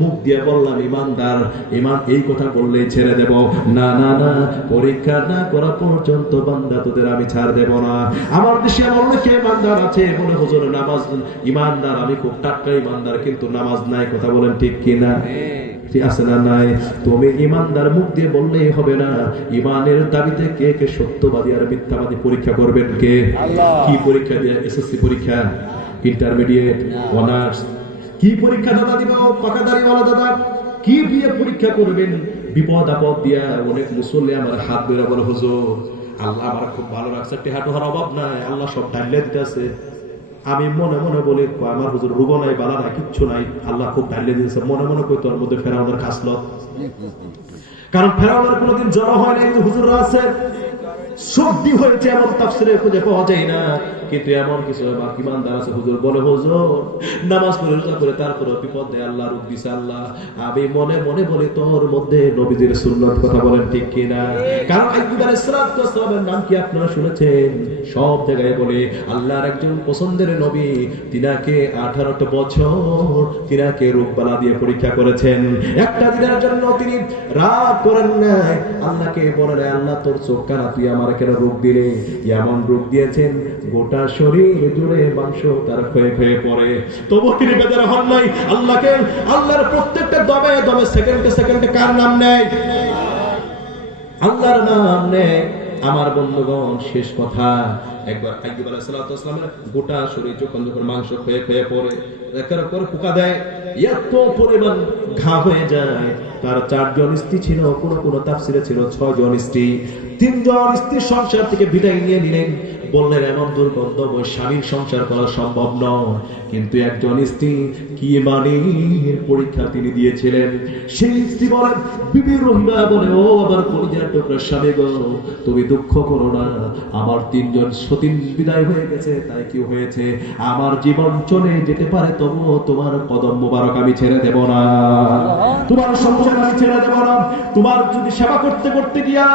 মুখ দিয়ে বললাম ইমানদার, ইমান এই কথা বললেই ছেড়ে দেব? না না না, পরীক্ষা না করা পর্যন্ত বান্দা তোদের আমি ছাড় দেব না। আমার দেশে এমন অনেকে ইমানদার আছে, বলে হুজুর নামাজ ইমানদার, আমি খুব টাটকা ইমানদার, কিন্তু নামাজ নাই। কথা বলেন ঠিক কিনা? ঠিক আছে না নাই? তুমি ইমানদার মুখ দিয়ে বললেই হবে না, ইমানের দাবিতে কে কে সত্যবাদী আর মিথ্যাবাদী পরীক্ষা করবেন কে? কি পরীক্ষা দিয়ে? এসএসসি পরীক্ষা, ইন্টারমিডিয়েট, অনার্স, কি পরীক্ষা দাদা দিবা? পাকাদারি ওয়ালা দাদা কি দিয়ে পরীক্ষা করবেন? বিপদ আপদ দিয়া অনেক মুসল্লি আমার হাত ধরে বলে, হুজুর আল্লাহ আমার খুব ভালো রাখছে, টেহাটোহার অভাব নাই, আল্লাহ সব ঢালিয়ে দিতেছে। আমি মনে মনে বলি, আমার হুজুর রুগো নাই, বালা নাই, কিচ্ছু নাই, আল্লাহ খুব ঢালিয়ে দিতেছে। মনে মনে কই তোর মধ্যে ফেরাউনের খাসল, কারণ ফেরাউনের কোনোদিন জড়ো হয় না, কিন্তু হুজুররা আছে সর্দি হয়েছে এমন তাফসীরে খুঁজে পাওয়া যায় না। কিন্তু এমন কিছু ইমানদার আছে, হুজুর বলে, হুজুর নামাজ পড়ে রোজা করে তারপরে বিপদ দেয়, আল্লাহ রূপ দিছে আল্লাহ। আমি মনে মনে বলি, তোর মধ্যে নবীদের সুন্নাত। কথা বলেন ঠিক কিনা? কারণ আইয়ুব আলাইহিস সালামের নাম কি আপনারা শুনেছেন? সব জায়গায় বলে আল্লাহর একজন পছন্দের নবী, তিনাকে 18টা বছর তিনাকে রোগবালা দিয়ে পরীক্ষা করেছেন। একটা দিনের জন্য তিনি রাত করেন নাই, আল্লাহকে বলেন, আল্লাহ তোর চোখ কানা, তুই আমার কেন রোগ দিলে? এমন রোগ দিয়েছেন গোটা শরীর জুড়ে মাংস তার ক্ষয়ে ক্ষয়ে পড়ে, তবু তিনি বেজার হন নাই। আল্লাহকে, আল্লাহর প্রত্যেকটা দমে দমে সেকেন্ডে সেকেন্ডে কার নাম নেয়? আল্লাহর নাম নেয়। আমার বন্ধুগণ, শেষ কথা, একবার আইয়ুব আলাইহিস সালামের গোটা শরীর যখন মাংস ক্ষয়ে ক্ষয়ে পড়ে, একের পর পোকা দেয়, এত পরিমাণ ঘা হয়ে যায়। তার 4 জন স্ত্রী ছিল, কোন কোন তাফসীরে ছিল 6 জন স্ত্রী। 3 জন স্ত্রী সংসার থেকে বিদায় নিয়ে নিলেন, বললেন এমন দুর্গন্ধময় স্বামীর সংসার করা সম্ভব নয়। কিন্তু একজন স্ত্রী কি মানের পরীক্ষা তিনি দিয়েছিলেন। সেই স্ত্রী বলেন, বিবি রহিমা বলে, ও আমার কলিজার টুকরা স্বামী গো, তুমি দুঃখ করো না, আমার 3 জন সতীন বিদায় হয়ে গেছে, তাই কি হয়েছে? আমার জীবন চলে যেতে পারে, তবুও তোমার কদম মোবারক আমি ছেড়ে দেব না, তোমার সংসার আমি ছেড়ে দেব না। তোমার যদি সেবা করতে করতে গিয়া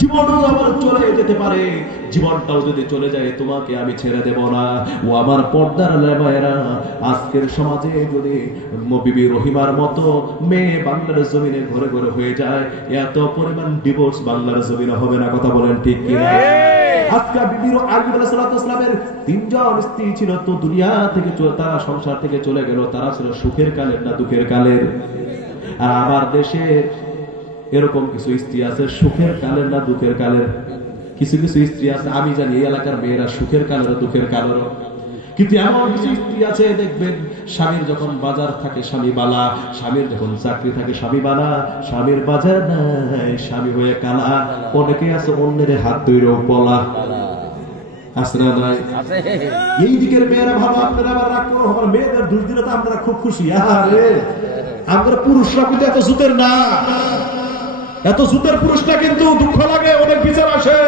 জীবনও আমার চলে যেতে পারে, জীবনটাও যদি চলে যায়, তোমাকে আমি ছেড়ে দেব না। ও আমার পর্দার লেবায়েরা, আজকের সমাজে যদি বিবি রহিমার মতো মেয়ে বাংলার জমিনে ঘরে ঘরে হয়ে যায়, এত পরিমাণ ডিভোর্স বাংলার জমিনে হবে না। কথা বলেন ঠিক কিনা? আজকে বিবি আইয়ুব আলাইহিস সালামের 3 জন স্ত্রী ছিল, তো দুনিয়া থেকে তারা সংসার থেকে চলে গেল, তারা ছিল সুখের কালের না দুঃখের কালের? আর আমার দেশে এরকম কিছু স্ত্রী আছে সুখের কালের না দুঃখের কালের? কিছু কিছু স্ত্রী আছে, আমি জানি এই এলাকার মেয়েরা সুখের কালের দুঃখের কালের। কিন্তু এমন কিছু স্ত্রী আছে, দেখবেন স্বামীর যখন বাজার থাকে স্বামী বালা, স্বামীর যখন চাকরি থাকে স্বামী বালা, স্বামীর বাজার নাই স্বামী হয়ে কালা। অনেকে আছে অন্যের হাত ধরেও পলা, আছে না নাই? এই দিকের মেয়েরা ভালো, আপনারা আবার রাগ করো, আমার মেয়েদের দোষ দিলে তো আপনারা খুব খুশি। আরে আমরা পুরুষরা কিন্তু এত জুতের না, এত জুতের পুরুষরা কিন্তু দুঃখ লাগে, অনেক বিচার আসে,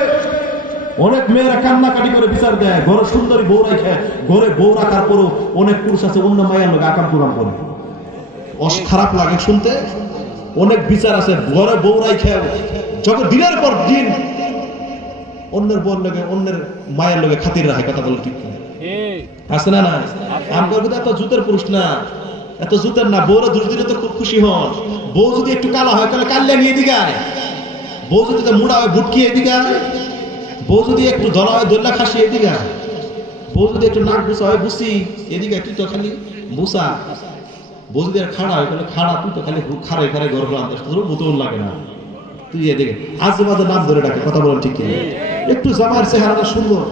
অনেক মেয়েরা কান্নাকাটি করে বিচার দেয়। ঘরে সুন্দরী বউ রাখে, ঘরে বউ রাখার পরও অনেক পুরুষ আছে অন্য মায়ের লোক আকাম কুরাম করে, খারাপ লাগে শুনতে। অনেক বিচার আছে, ঘরে বউ রাখে যখন দিনের পর দিন অন্যের বোন লগে অন্যের মায়ের লগে খাতির রাখে, কথা বলে ঠিক কিনা? আছে না? না আমরা কিন্তু এত জুতের পুরুষ না, এত জুতের না। বউরা দোষ দিলে তো খুব খুশি হন। বউ যদি একটু কালা হয় তাহলে কাল্লা নিয়ে দিগায়, বউ যদি মুড়া হয় ভুটকি এদিগায়, বউ যদি একটু দলা হয় দোল্লা খাসি এদিগায়, বউ যদি একটু নাক বুসা হয় বুসি এদিকে, তুই তো খালি বুসা। বউ যদি খাড়া হয় তাহলে খাড়া, তুই তো খালি খাড়াই খাড়াই গর্ব আনতে, তোর বোতল লাগে না, তুই এদিকে। আজে বাজে নাম ধরে ডাকে, কথা বলেন ঠিক কিনা? একটু জামার চেহারাটা সুন্দর,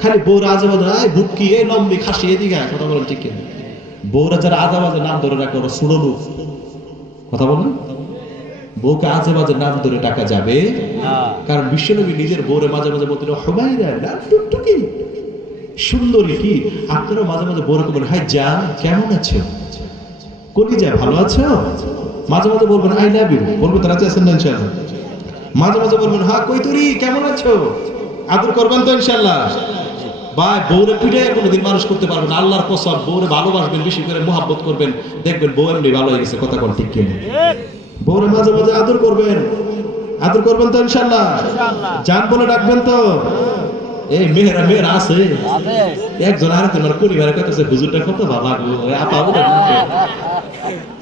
খালি বউরা আজে বাজে ভুটকি এই লম্বি খাসি এদিকে, কথা বলেন ঠিক কিনা? বউরা যারা আজে বাজে নাম ধরে ডাকে ওরা সুড়লু, কথা বলেন। বউকে আজে বাজে নাম ধরে ডাকা যাবে? কারণ বিশ্বনবী নিজের বউরে মাঝে মাঝে বলতেন হুমায়রা না টুকটুকি সুন্দরী। কি আপনারা মাঝে মাঝে বউকে বলেন হাই যা কেমন আছো, কলিজা ভালো আছো? মাঝে মাঝে বলবেন আই লাভ ইউ, বলবেন তারা আছেন না ইনশাআল্লাহ? মাঝে মাঝে বলবেন হ্যাঁ কই তুরি কেমন আছো, আদর করবেন তো ইনশাআল্লাহ? ভাই বউরে পিঠে কোনোদিন মানুষ করতে পারবেন, আল্লাহর কসম। বউরে ভালোবাসবেন, বেশি করে মোহাব্বত করবেন, দেখবেন বউ এমনি ভালো হয়ে গেছে, কথা কোন ঠিক কিনা? বউরে মাঝে মাঝে আদর করবেন, আদর করবেন তো ইনশাআল্লাহ? জান বলে ডাকবেন তো? এই মেয়েরা মেয়েরা আছে একজন আর তোমার পরিবারের কথা হুজুরটা কত বাবা গো আপা উঠে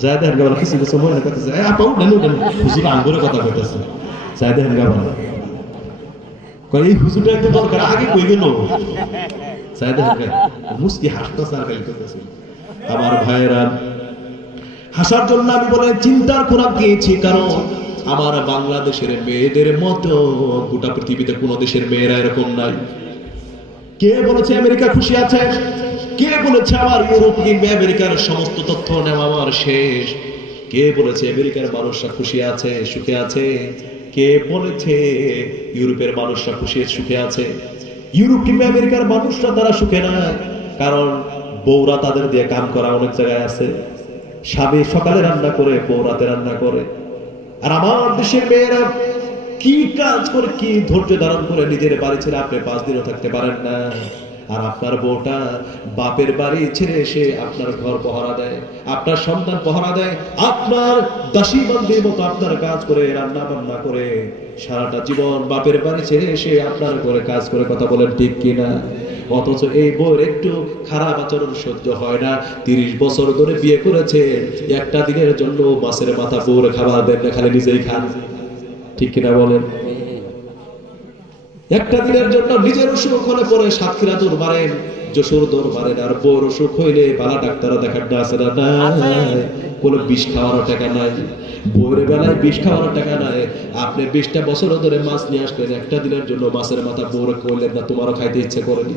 যাই দেখেন গাবলা কিছু কিছু মনে করতেছে আপা উঠেন উঠেন, হুজুর আঙ্গুরের কথা কইতেছে। যাই দেখেন গাবলা কই এই হুজুরটা একটু দরকার আগে কই গেল। যাই দেখেন মুস্কি হাসতেছে আর খালি করতেছে। আমার ভাইয়েরা, হাসার জন্য আমি বলে চিন্তার খোরাক দিয়েছি, কারণ আমার বাংলাদেশের মেয়েদের মতো গোটা পৃথিবীতে কোন দেশের মেয়েরা এরকম নাই। কে বলেছে আমেরিকা খুশি আছে? কে বলেছে আমার ইউরোপ কিংবা আমেরিকার সমস্ত তথ্য নেওয়া আমার শেষ? কে বলেছে আমেরিকার মানুষরা খুশি আছে সুখে আছে? কে বলেছে ইউরোপের মানুষরা খুশি সুখে আছে? ইউরোপ কিংবা আমেরিকার মানুষরা তারা সুখে না, কারণ বউরা তাদের দিয়ে কাম করা অনেক জায়গায় আছে। স্বামী সকালে রান্না করে বউ রাতে রান্না করে। আর আমার দেশের মেয়েরা কি কাজ করে, কি ধৈর্য ধারণ করে নিজের বাড়ি ছেড়ে আপনি 5 দিনও থাকতে পারেন না। আর আপনার বউটা বাপের বাড়ি ছেড়ে এসে আপনার ঘর পহরা দেয়, আপনার সন্তান পহরা দেয়, আপনার দাসী বন্দির মতো আপনার কাজ করে, রান্না বান্না করে সারাটা জীবন বাপের বাড়ি ছেড়ে এসে আপনার ঘরে কাজ করে, কথা বলেন ঠিক কিনা? অথচ এই বউয়ের একটু খারাপ আচরণ সহ্য হয় না। 30 বছর ধরে বিয়ে করেছে, একটা দিনের জন্য মাছের মাথা বউরে খাবার দেন না, খালি নিজেই খান, ঠিক কিনা বলেন? একটা দিনের জন্য নিজের অসুখ হলে পরে সাতক্ষীরা দৌড় মারেন, যশোর দৌড় মারেন, আর বউর অসুখ হইলে বালা ডাক্তাররা দেখার না আছে না, কোনো বিষ খাওয়ারও টাকা নাই। বউয়ের বেলায় বিষ খাওয়ার টাকা নাই। আপনি 20টা বছর ধরে মাছ নিয়ে আসলেন, একটা দিনের জন্য মাছের মাথা বউরে কইলেন না, তোমারও খাইতে ইচ্ছে করেনি।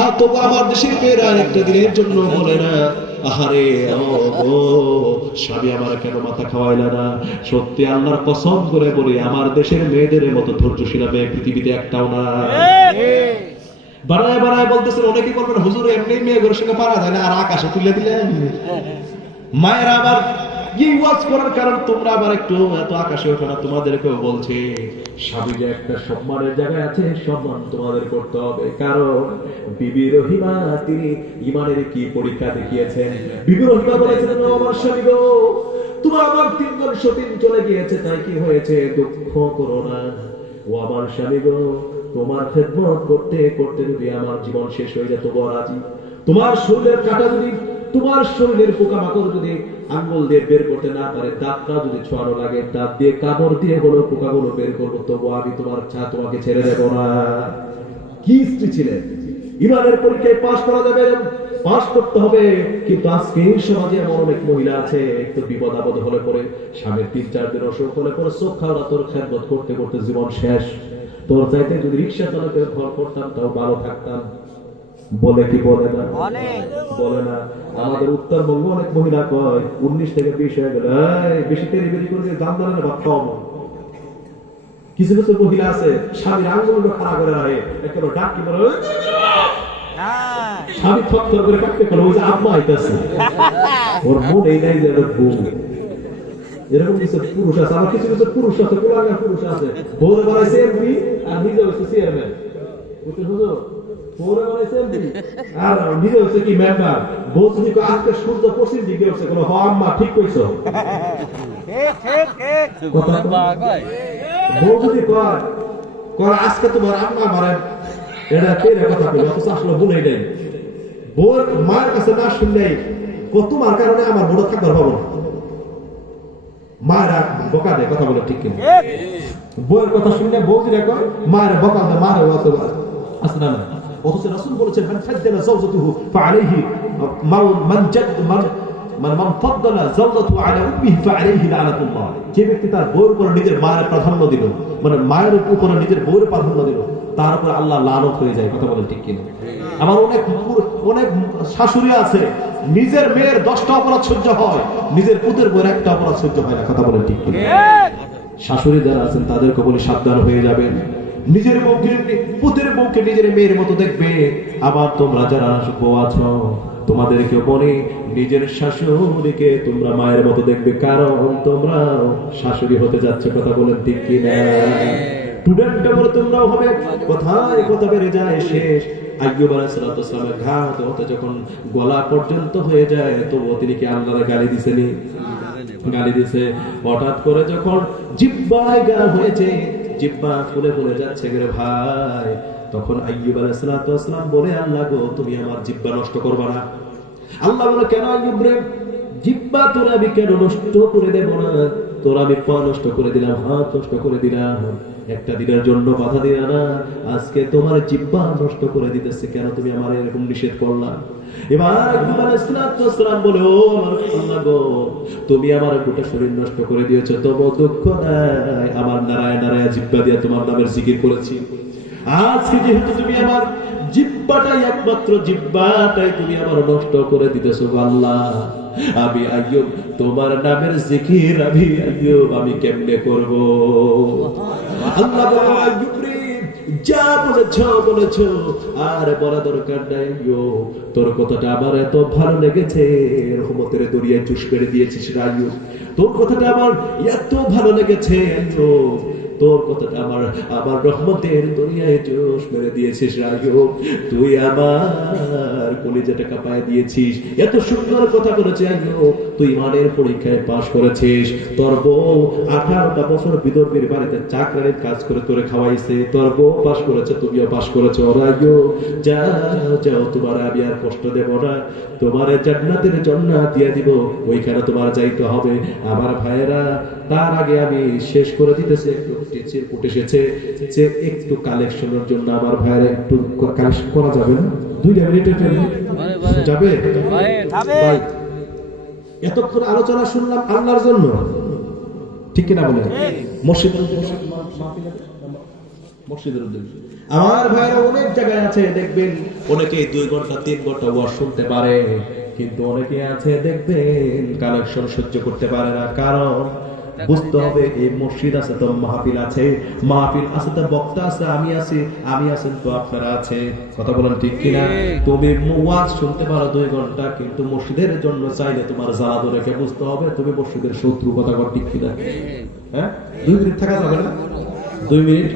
আর তবু আমার দেশের মেয়েরা একটা দিনের জন্য বলে না আহারে ও স্বামী আমার কেন মাথা খাওয়াইলা না। সত্যি আল্লাহর কসম করে বলি, আমার দেশের মেয়েদের মতো ধৈর্যশীল মেয়ে পৃথিবীতে একটাও না। বাড়ায় বাড়ায় বলতেছেন, অনেকে বলবেন হুজুর এমনি মেয়ে ঘরের সঙ্গে পারা যায় না, আর আকাশে তুলে দিলেন। মায়েরা আবার কি ওয়াজ করার কারণ তোমরা আবার একটু এত আকাশে ওঠো না। তোমাদেরকেও বলছে স্বামী যে একটা সম্মানের জায়গায় আছে, সম্মান তোমাদের করতে হবে। কারণ বিবি রহিমা তিনি ইমানের কি পরীক্ষা দেখিয়েছেন। বিবি রহিমা বলেছেন, আমার স্বামী গো, তোমার আমার 3 জন সতীন চলে গিয়েছে, তাই কি হয়েছে, দুঃখ করো না। ও আমার স্বামী গো, তোমার খেদমত করতে করতে যদি আমার জীবন শেষ হয়ে যেত বড় রাজি। তোমার শরীরের কাটা যদি, তোমার শরীরের পোকামাকড় যদি আঙ্গুল দিয়ে বের করতে না পারে, দাঁতটা যদি ছোঁয়ানো লাগে, দাঁত দিয়ে কামড় দিয়ে হলো পোকাগুলো বের করবো, তবু আমি তোমাকে ছেড়ে দেব না। কি স্ত্রী ছিলেন! ইমানের পরীক্ষায় পাশ করা যাবে, পাশ করতে হবে। কিন্তু আজকে সমাজে এমন অনেক মহিলা আছে, একটু বিপদ আপদ হলে পরে স্বামীর 3-4 দিন অসুখ হলে পরে চোখ খাওয়া তোর খেদমত করতে করতে জীবন শেষ। তোর চাইতে যদি রিক্সা চালকের ঘর করতাম তাও ভালো থাকতাম। বলে কি বলে না? বলে না? আমাদের উত্তরবঙ্গ অনেক মহিলা কয় 19 থেকে 20 হয়ে গেল, বেশি তেরি বেরি করে দাম দাম না ভাত খাওয়াবো। কিছু কিছু মহিলা আছে স্বামীর আঙ্গুলগুলো খাড়া করে রাখে, একেবারে ডাক কি বলে স্বামী থর করে কাটতে গেল, ওই যে আম্মা আইতাছে, ওর মন এই নাই যে বউ। এরকম কিছু পুরুষ আছে, আবার কিছু কিছু পুরুষ আছে, কোলাঙ্গার পুরুষ আছে, বউরে বানাইছে এমপি আর নিজে হচ্ছে চেয়ারম্যান। বুঝতে বুঝো, বউরে বানাইছে এমপি আর নিজে হচ্ছে কি মেম্বার। বউ যদি আজকে সূর্য পশ্চিম দিকে হচ্ছে, কোনো হ আম্মা ঠিক কইছো, বউ যদি কয় কয় আজকে তোমার আম্মা মারে এটা পেরে কথা বলে, অথচ আসলে বলেই দেয় বউর মায়ের কাছে না শুনলেই তোমার কারণে আমার বড় থাকবার পাবো না। মায়েরা বকা দেয়, কথা বলে ঠিক কিনা? বউয়ের কথা শুনলে বউ যেটা কয় মায়ের বকা দেয়, মায়ের আছে না? অথচ রাসূল বলেছেন মান ফাদ্দালা যাওজাতুহু ফাআলাইহি মান ফাদ্দালা যাওজাতুহু আলা উম্মিহি ফাআলাইহি লানাতুল্লাহ। যে ব্যক্তি তার বউয়ের উপর নিজের মায়ের প্রাধান্য দিল, মানে মায়ের উপর নিজের বউয়ের প্রাধান্য দিল, তার উপর আল্লাহ লানত হয়ে যায়, কথা বলেন ঠিক কিনা? আমার অনেক শাশুড়ি আছে নিজের মেয়ের 10টা অপরাধ সহ্য হয়, নিজের পুতের বউয়ের একটা অপরাধ সহ্য হয় না, কথা বলেন ঠিক কিনা? শাশুড়ি যারা আছেন তাদেরকে বলে সাবধান হয়ে যাবেন। নিজের বউকে পুতের বউকে নিজের মেয়ের মতো দেখবে। আবার তোমরা যারা বউ আছো তোমাদেরকে বলে নিজের শাশুড়িকে তোমরা মায়ের মতো দেখবে, কারণ তোমরা শাশুড়ি হতে যাচ্ছে, কথা বলেন ঠিক কিনা? স্টুডেন্টটা বলে তোমরাও হবে, কোথায় কথা বেড়ে যায় শেষ। আইয়ুব আলাইহিস সালামের ঘাত হতে যখন গলা পর্যন্ত হয়ে যায়, তবুও তিনি কি আল্লাহর গালি দিছেনি? গালি দিছে। হঠাৎ করে যখন জিহ্বায় গা হয়েছে, জিহ্বা ফুলে ফুলে যাচ্ছে রে ভাই, তখন আইয়ুব আলাইহিস সালাম বলে আল্লাহ গো তুমি আমার জিহ্বা নষ্ট করবা না। আল্লাহ বলে কেন আইয়ুব রে, জিহ্বা তোর আমি কেন নষ্ট করে দেব না? তোর আমি পা নষ্ট করে দিলাম, হাত নষ্ট করে দিলাম, একটা দিনের জন্য বাধা দিলা না, আজকে তোমার জিহ্বা নষ্ট করে দিতেছে, কেন তুমি আমার এরকম নিষেধ করলা? এবার আইয়ুব আলাইহিস সালাম বলে ও আমার আল্লাহ গো তুমি আমার গোটা শরীর নষ্ট করে দিয়েছো, তবু দুঃখ নাই, আমার নারায় নারায় জিহ্বা দিয়ে তোমার নামের জিকির করেছি। আজকে যেহেতু তুমি আমার জিহ্বাটাই, একমাত্র জিহ্বাটাই তুমি আমার নষ্ট করে দিতেছো আল্লাহ, আমি আইয়ুব তোমার নামের জিকির আমি কেমনে করব? আল্লাহ বলে আইয়ুব রে যা বলেছো আর বলা দরকার নাই, তোর কথাটা আমার এত ভালো লেগেছে, রহমতের দরিয়ায় জুস করে দিয়েছিস আইয়ুব, তোর কথাটা আমার এত ভালো লেগেছে আইয়ুব, তোর কথাটা আমার রহমতের দরিয়ায় জোশ মেরে দিয়েছিস আইয়ুব, তুই আমার কলিজাটা কাঁপায় দিয়েছিস, এত সুন্দর কথা বলেছে আইয়ুব, তুই ইমানের পরীক্ষায় পাশ করেছিস, তোর বউ 18টা বছর বিধর্মীর বাড়িতে চাকরানির কাজ করে তোরে খাওয়াইছে, তোর বউ পাশ করেছে, তুমিও পাশ করেছো, আইয়ুব যাও তোমার আমি আর কষ্ট দেব না, তোমার জান্নাতের জান্নাত দিয়ে দিব, ওইখানে তোমার যাইতে হবে। আমার ভাইয়েরা তার আগে আমি শেষ করে দিতেছি, একটু চিরকুট এসেছে যে একটু কালেকশনের জন্য আমার ভাইয়েরা একটু কালেকশন করা যাবে না? 2 মিনিটের জন্য যাবে? ভাই এতক্ষণ আলোচনা শুনলাম আল্লাহর জন্য, ঠিক কিনা বলেন? মসজিদের উদ্দেশ্যে আমার ভাইয়েরা অনেক জায়গায় আছে দেখবেন, অনেকে 2 ঘন্টা 3 ঘন্টা ওয়াজ শুনতে পারে, কিন্তু অনেকে আছে দেখবেন কালেকশন সহ্য করতে পারে না, কারণ বুঝতে হবে এই মসজিদ আছে তো মাহফিল আছে, মাহফিল আছে তো বক্তা আছে, আমি আছেন তো আপনারা আছে, কথা বলেন ঠিক কিনা? তুমি ওয়াজ শুনতে পারো 2 ঘন্টা, কিন্তু মসজিদের জন্য চাইলে তোমার জ্বালা ধরে বুঝতে হবে তুমি মসজিদের শত্রু, কথা বল ঠিক কিনা? হ্যাঁ 2 মিনিট থাকা যাবে না? 2 মিনিট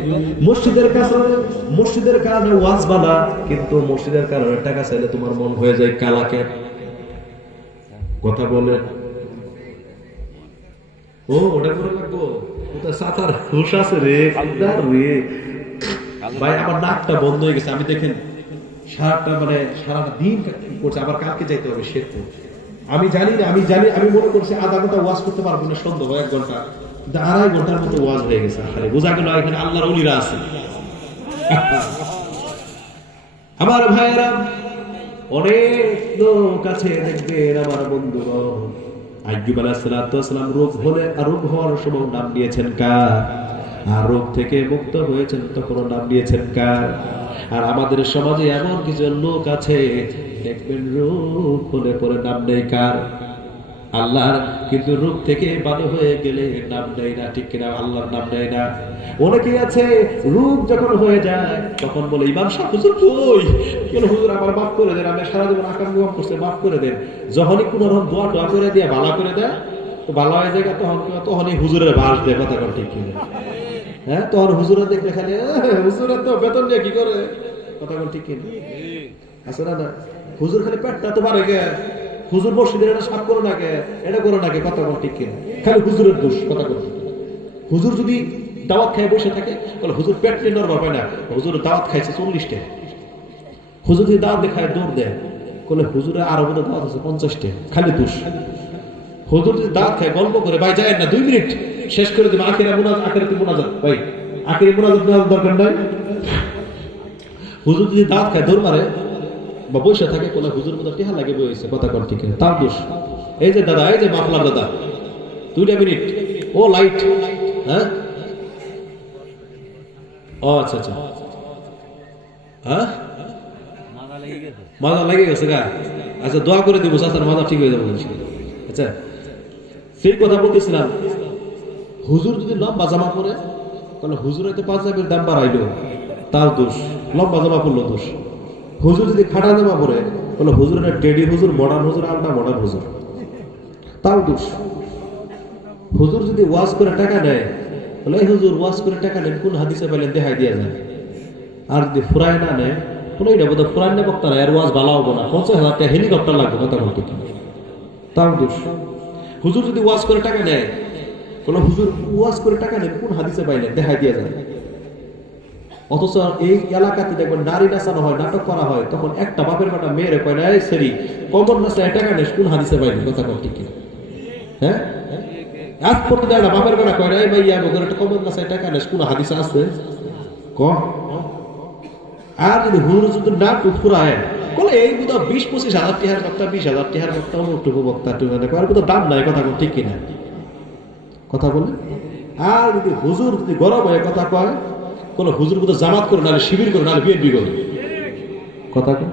মসজিদের কারণে ওয়াজ বালা, কিন্তু মসজিদের কারণে টাকা চাইলে তোমার মন হয়ে যায় কালাকে, কথা বলেন? ও ওটা করে লাগবো, ওটা সাতার হুশ আছে রে ভাই, আমার নাকটা বন্ধ হয়ে গেছে, আমি দেখেন সারাটা দিন করছে, আবার কালকে যাইতে হবে শেরপুর, আমি জানি না, আমি মনে করছি আধা ঘন্টা ওয়াজ করতে পারবো না, সন্দেহ 1 ঘন্টা, 2.5 ঘন্টার মতো ওয়াজ হয়ে গেছে, আরে বোঝা গেল এখানে আল্লাহর ওলিরা আছে। আমার ভাইয়েরা অনেক লোক আছে দেখবেন আমার বন্ধুগণ, আইয়ুব আলাইহিস সালাম রোগ হলে আর রোগ হওয়ার সময় নাম দিয়েছেন কার? আর রোগ থেকে মুক্ত হয়েছেন তখন নাম দিয়েছেন কার? আর আমাদের সমাজে এমন কিছু লোক আছে দেখবেন রোগ হলে পরে নাম নেই কার? আল্লাহর, কিন্তু রোগ থেকে ভালো হয়ে গেলে নাম নেয় না, ঠিক কিনা? আল্লাহর নাম নেয় না। অনেকেই আছে রোগ যখন হয়ে যায় তখন বলে ইমাম সাহেব হুজুর কই, কেন হুজুর আমার মাফ করে দেন, আমি সারা জীবন আকাম গুয়াম করছে, মাফ করে দেন। যখনই কোন রকম দোয়া টোয়া করে দিয়ে ভালো করে দেয়, তো ভালো হয়ে যায়, তখনই হুজুরের বাস দেয়, কথা কর ঠিক কিনা? হ্যাঁ তখন হুজুরে দেখলে খালি হুজুরের তো বেতন দিয়ে কি করে, কথা কর ঠিক কিনা? আছে না? হুজুর খালি পেটটা তো পারে গে, হুজুর মসজিদের এটা সাফ করো নাকি, এটা করো নাকি, কথা বল ঠিক কিনা? খালি হুজুরের দোষ, কথা বল। হুজুর যদি দাওয়াত খায় বসে থাকে, বলে হুজুর পেট নিয়ে নড়বার পায় না, হুজুর দাওয়াত খাইছে 40টা। হুজুর যদি দাওয়াত দেখায় দৌড় দেয়, বলে হুজুরের আরো বোধ দাওয়াত আছে 50টা, খালি দোষ। হুজুর যদি দাওয়াত খায় গল্প করে, ভাই যায় না 2 মিনিট শেষ করে দেবে, আখিরাতে মুনাজাত, ভাই আখিরি মুনাজাত নেওয়ার দরকার নাই। হুজুর যদি দাওয়াত খায় দৌড় মারে বা বসে থাকে, বলে হুজুর বোধ টিহা লাগে বইছে, কথা কর ঠিক না, তার দোষ। এই যে দাদা, এই যে মাফলার দাদা, 2 মিনিট, ও লাইট, হ্যাঁ ও আচ্ছা আচ্ছা, হ্যাঁ মাজা লেগে গেছে গা, আচ্ছা দোয়া করে দিব চাচার মাজা ঠিক হয়ে যাবে। আচ্ছা সেই কথা বলতেছিলাম, হুজুর যদি লম্বা জামা পরে, তাহলে হুজুর হয়তো পাঞ্জাবির দাম বাড়াইলো, তার দোষ, লম্বা জামা পরলো দোষ। হুজুর যদি খাটা জামা পরে, তাহলে হুজুরের টেডি হুজুর, মডার্ন হুজুর, আলটা মডার্ন হুজুর, তাও দোষ। হুজুর যদি ওয়াজ করে টাকা নেয়, তাহলে এই হুজুর ওয়াজ করে টাকা নেন, কোন হাদিসে পাইলেন দেখাই দিয়া যায়। আর যদি ফুরায় না নেয়, বলে এটা বোধ ফুরায় না বক্তা, আর ওয়াজ ভালো হবো না, 50,000 টাকা হেলিকপ্টার লাগবে, কথা বলতে কি, তাও দোষ। হুজুর যদি ওয়াজ করে টাকা নেয়, বলে হুজুর ওয়াজ করে টাকা নেন, কোন হাদিসে পাইলেন দেখাই দিয়া যায়। অথচ এই এলাকাতে দেখবেন নারী নাচানো হয়, নাটক করা হয়, তখন একটা বাপের বেটা মেয়েরে কয় না, এই সেরি কবর নাচায় টাকা নেস, কোন হাদিসে পাইলেন, কথা বলতে কি, হ্যাঁ আজ পড়তে দেয় না, বাপের বেটা কয় না, এই ভাইয়া বগর একটা কবর নাচায় টাকা নেস, কোন হাদিসে আছে ক। আর যদি হুজুর যদি না টুকুরায়, বলে এই বুধ 20-25 হাজার টিহার বক্তা, 20,000 টিহার বক্তা, অমুকটুকু বক্তা, আর বুধ দাম নাই, কথা বল ঠিক কিনা, কথা বলে। আর যদি হুজুর যদি গরম হয়ে কথা কয়, কোন হুজুর বুধ জামাত করে, নাহলে শিবির করে, নাহলে বিএনপি করে, কথা কয়।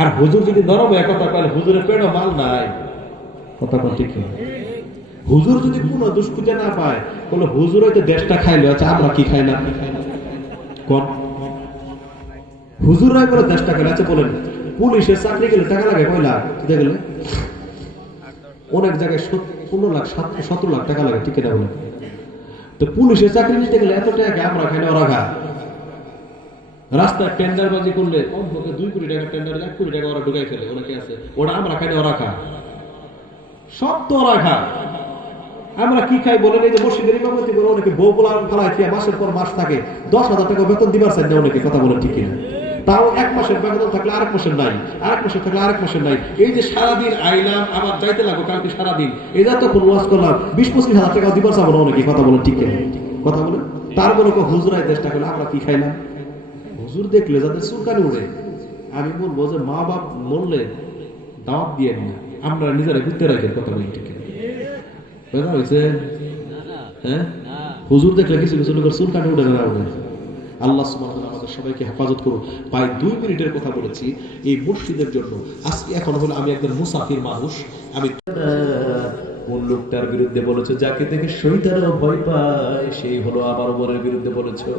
আর হুজুর যদি নরম হয়ে কথা কয়, হুজুরের পেটও মাল নাই, কথা বল ঠিক কিনা। হুজুর যদি কোনো দুষ্কৃতি না পায়, বলে হুজুর হয়তো দেশটা খাইলো, আচ্ছা আমরা কি খাই না কোন হুজুরাই করে দেশটা খাইলে। আচ্ছা বলেন, পুলিশের চাকরি গেলে টাকা লাগে কয় লাখ, গেলে অনেক জায়গায় 15 লাখ 17 লাখ টাকা লাগে, ঠিক না বলেন। তো পুলিশের চাকরি নিতে গেলে এত টাকা আমরা খাই না, ওরা খা। রাস্তায় টেন্ডারবাজি করলে কমপক্ষে 2 কোটি টাকা টেন্ডার, 1 কোটি টাকা ওরা ঢুকাই ফেলে, অনেকে আছে, ওরা আমরা খাই না, ওরা খা, সব তো ওরা খা। আমরা কি খাই বলেন, এই যে মসজিদের ইমামতি করে অনেকে বউ বলা ফেলায় খেয়ে মাসের পর মাস থাকে, 10,000 টাকা বেতন দিবার চাই না অনেকে, কথা বলেন ঠিক কিনা। তাও 1 মাসের বেতন থাকলে আরেক মাসের নাই, আরেক মাসের থাকলে আরেক মাসের নাই। এই যে সারাদিন আইলাম আবার যাইতে লাগো কালকে সারাদিন, এই যা তখন ওয়াজ করলাম, 20-25 হাজার টাকা দিবার চাবো না অনেকে, কথা বলেন ঠিক কিনা, কথা বলেন। তার বলে হুজুরাই দেশটা করলে আমরা কি খাইলাম। হুজুর দেখলে যাদের চুলকানি উঠে, আমি বলবো যে মা বাপ মরলে দাওয়াত দিয়ে না, আমরা নিজেরা ঘুরতে রাখি, কথা বলেন ঠিক কিনা। হুজুর দেখলে কিছু কিছু লোকের চুল কাটে উঠে না উঠে। আল্লাহ সুবহানাহু ওয়া তাআলা আমাদের সবাইকে হেফাজত করুন। প্রায় 2 মিনিটের কথা বলেছি এই মসজিদের জন্য। আজকে এখন হলো আমি একজন মুসাফির মানুষ, আমি কোন লোকটার বিরুদ্ধে বলেছো, যাকে দেখে শয়তানও ভয় পায়, সেই হলো আমার ওমরের বিরুদ্ধে বলেছো,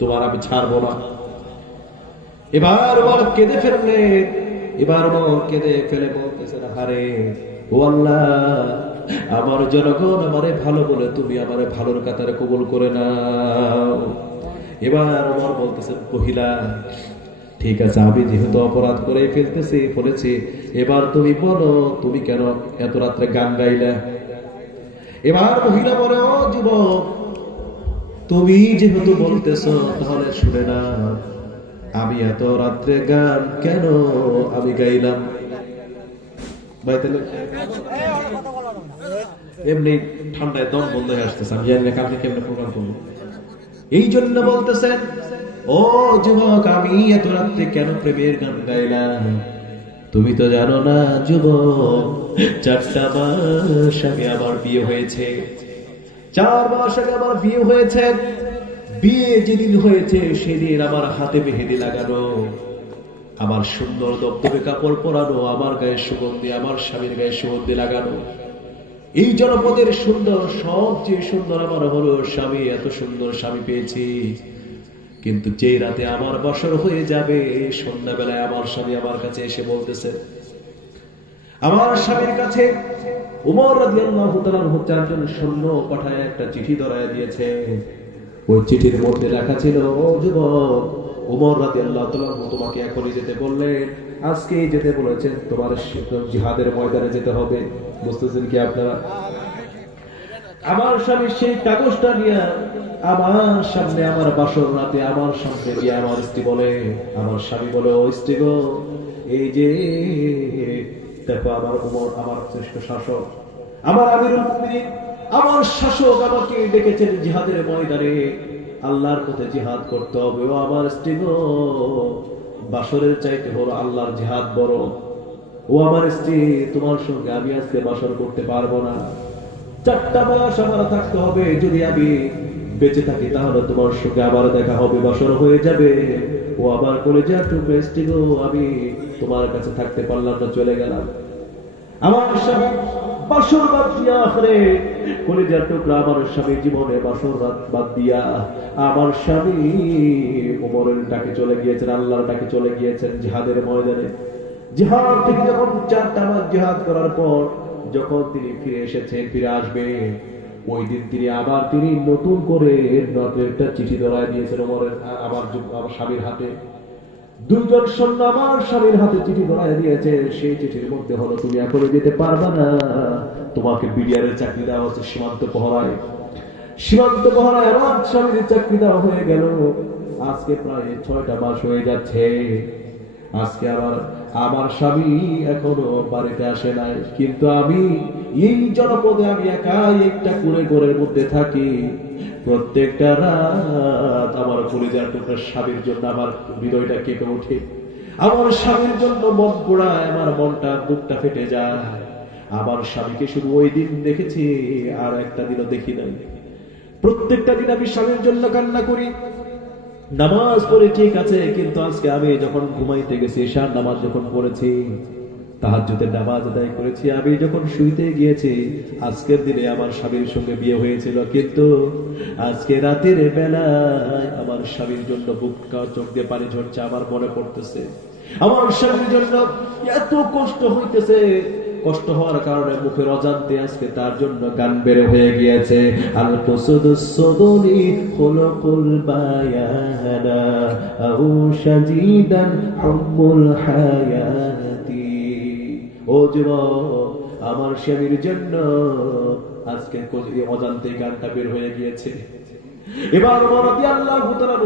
তোমার আমি ছাড়বো না। এবার ওমর কেঁদে ফেললে, এবার ওমর কেঁদে ফেলে বলতেছে, আরে ও আল্লাহ, আমার জনগণ আমারে ভালো বলে, তুমি আমারে ভালোর কাতারে কবুল করে নাও। এবার ওমর বলতেছেন, মহিলা ঠিক আছে, আমি যেহেতু অপরাধ করে ফেলতেছি বলেছি, এবার তুমি বলো তুমি কেন এত রাত্রে গান গাইলা। এবার মহিলা বলে, ও যুবক, তুমি যেহেতু বলতেছো তাহলে শুনে না, আমি এত রাত্রে গান কেন আমি গাইলাম। এমনি ঠান্ডায় দম বন্ধ হয়ে আসতেছে, আমি জানি না কালকে কেমন প্রোগ্রাম করবো। এই জন্য বলতেছেন, ও যুবক, আমি এত রাত্রে কেন প্রেমের গান গাইলাম। তুমি তো জানো না যুবক, 4টা মাস আগে আমার বিয়ে হয়েছে, 4 মাস আগে আমার বিয়ে হয়েছে। বিয়ে যেদিন হয়েছে সেদিন আমার হাতে মেহেদি লাগানো, আমার সুন্দর দবদবে কাপড় পরানো, আমার গায়ে সুগন্ধি, আমার স্বামীর গায়ে সুগন্ধি লাগানো। এই জনপদের সুন্দর, সবচেয়ে সুন্দর আমার হলো স্বামী। এত সুন্দর স্বামী পেয়েছি, কিন্তু যেই রাতে আমার বাসর হয়ে যাবে, সন্ধ্যাবেলায় আমার স্বামী আমার কাছে এসে বলতেছে, আমার স্বামীর কাছে উমর রাদিয়াল্লাহু তাআলা 4জন সৈন্য পাঠায় একটা চিঠি ধরায় দিয়েছে। ওই চিঠির মধ্যে লেখা ছিল, ও যুবক, উমর রাদিয়াল্লাহু তাআলা তোমাকে এখনই যেতে বললেন, আজকেই যেতে বলেছেন, তোমার জিহাদের ময়দানে যেতে হবে। বুঝতেছেন কি আপনারা? আমার স্বামী সেই কাগজটা নিয়ে আমার সামনে আমার বাসর রাতে আমার সামনে গিয়ে আমার স্ত্রী বলে, আমার স্বামী বলে, ও স্ত্রী গো, এই যে দেখো আমার উমর, আমার শ্রেষ্ঠ শাসক, আমার আমিরুল মুমিনিন, আমার শাসক আমাকে ডেকেছেন জিহাদের ময়দানে, আল্লাহর পথে জিহাদ করতে হবে। ও আমার স্ত্রী গো, বাসরের চাইতে বড় আল্লাহর জিহাদ বড়। ও আমার স্ত্রী, তোমার সঙ্গে আমি আজকে বাসর করতে পারবো না, 4টা মাস আমার থাকতে হবে, যদি আমি বেঁচে থাকি তাহলে তোমার সঙ্গে আবার দেখা হবে, বাসর হয়ে যাবে। ও আবার কলেজা টুকরে স্ত্রী গো, আমি তোমার কাছে থাকতে পারলাম না, চলে গেলাম। আমার স্বামী বাসর বাদ দিয়া আখরে কলেজার টুকরা, আমার স্বামী জীবনে বাসর রাত বাদ দিয়া আমার স্বামী ওমরের ডাকে চলে গিয়েছেন, আল্লাহর ডাকে চলে গিয়েছেন জিহাদের ময়দানে। জিহাদ থেকে যখন 4টা মাস জিহাদ করার পর যখন তিনি ফিরে এসেছেন, ফিরে আসবে, ওই দিন তিনি নতুন করে একটা চিঠি ধরায় দিয়েছেন ওমরের, আমার স্বামীর হাতে। 2জন সৈন্য আমার স্বামীর হাতে চিঠি ধরায় দিয়েছে। সেই চিঠির মধ্যে হলো, তুমি এখনো যেতে পারবে না, তোমাকে বিডিআরের চাকরি দেওয়া হচ্ছে সীমান্ত পহরায়। সীমান্ত পহরায় আমার স্বামীর চাকরি দেওয়া হয়ে গেল। আজকে প্রায় 6টা মাস হয়ে যাচ্ছে। আজকে আমার স্বামী এখনো বাড়িতে আসে নাই, কিন্তু আমি এই জনপদে আমি একাই একটা কুঁড়েঘরের মধ্যে থাকি। প্রত্যেকটা রাত আমার কলিজার টুকরা স্বামীর জন্য আমার হৃদয়টা কেঁপে ওঠে, আমার স্বামীর জন্য মন পোড়ায়, আমার মনটা বুকটা ফেটে যায়। আমার স্বামীকে শুধু ওই দিন দেখেছি, আর একটা দিনও দেখি নাই। প্রত্যেকটা দিন আমি স্বামীর জন্য কান্না করি। নামাজ পড়ে ঠিক আছে, কিন্তু আজকে আমি যখন ঘুমাইতে গেছি, ঈশার নামাজ যখন পড়েছি, তাহাজ্জুদের নামাজ আদায় করেছি, আমি যখন শুইতে গিয়েছি, আজকের দিনে আমার স্বামীর সঙ্গে বিয়ে হয়েছিল, কিন্তু আজকে রাতের বেলায় আমার স্বামীর জন্য বুকটা চোখ দিয়ে পানি ঝরছে, আমার মনে পড়তেছে আমার স্বামীর জন্য এত কষ্ট হইতেছে। কষ্ট হওয়ার কারণে মুখের অজান্তে আজকে তার জন্য গান বের হয়ে গিয়েছে, আল কুসুদুস সুদুনি খুলুকুল বায়ানা আউ শাজিদান হুব্বুল হায়াতি। ও যুবক, আমার স্বামীর জন্য আজকে অজান্তে গানটা বের হয়ে গিয়েছে। এবার ওমর রাদিয়াল্লাহু তাআলা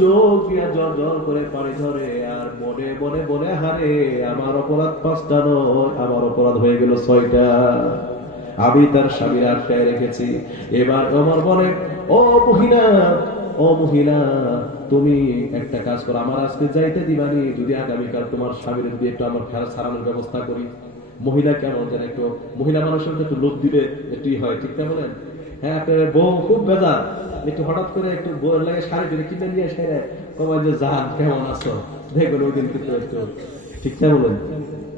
চোখ দিয়ে জল করে পানি ধরে, আর মনে মনে মনে হারে, আমার অপরাধ 5টা নয়, আমার অপরাধ হয়ে গেল 6টা। আমি তার স্বামীর আটকায় রেখেছি। এবার ওমর বলে, ও মহিলা, তুমি একটা কাজ করো, আমার আজকে যাইতে দিবানি, যদি আগামীকাল তোমার স্বামীর দিয়ে একটু আমার খেলা সারানোর ব্যবস্থা করি। মহিলা কেমন যেন একটু, মহিলা মানুষের একটু লোভ দিলে একটু হয়, ঠিক না বলেন? হ্যাঁ, আপনার বউ খুব বেজার, একটু হঠাৎ করে একটু বউয়ের লাগে শাড়ি টুড়ি কিনে নিয়ে সেরে কমায় যে জান কেমন আছো, দেখবেন ওই দিন কিন্তু একটু, ঠিক না বলেন?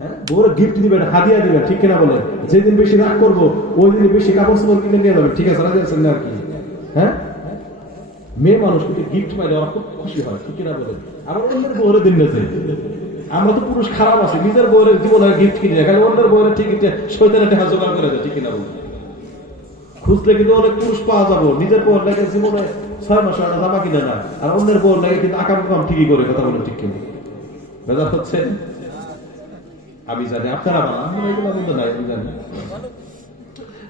হ্যাঁ, বউর গিফট দিবেন, হাদিয়া দিবেন, ঠিক কিনা বলেন? যেদিন বেশি রাগ করবো ওই দিন বেশি কাপড় চোপড় কিনে নিয়ে যাবেন, ঠিক আছে? রাজি আছেন না আর কি? হ্যাঁ, মেয়ে মানুষ কিন্তু গিফট পাইলে ওরা খুব খুশি হয়, ঠিক কিনা বলেন? আবার অন্যের বউরে দিন গেছে, আমরা তো পুরুষ খারাপ আছে, নিজের বউয়ের জীবনে গিফট কিনে খালি অন্যের বউয়ের ঠিক শয়তানের টাকা জোগাড় করে দেয়, ঠিক কিনা বলেন? খুঁজলে কিন্তু অনেক পুরুষ পাওয়া যাবো, নিজের বউর লাগে জীবনে 6 মাস একটা জামা কিনে না, আর অন্যের বউর লাগে কিন্তু আকাম কাম ঠিকই করে, কথা বলেন ঠিক কিনা? বেজার হচ্ছে? আমি জানি আপনারা বলা, আমরা এগুলো বলতে নাই, আমি জানি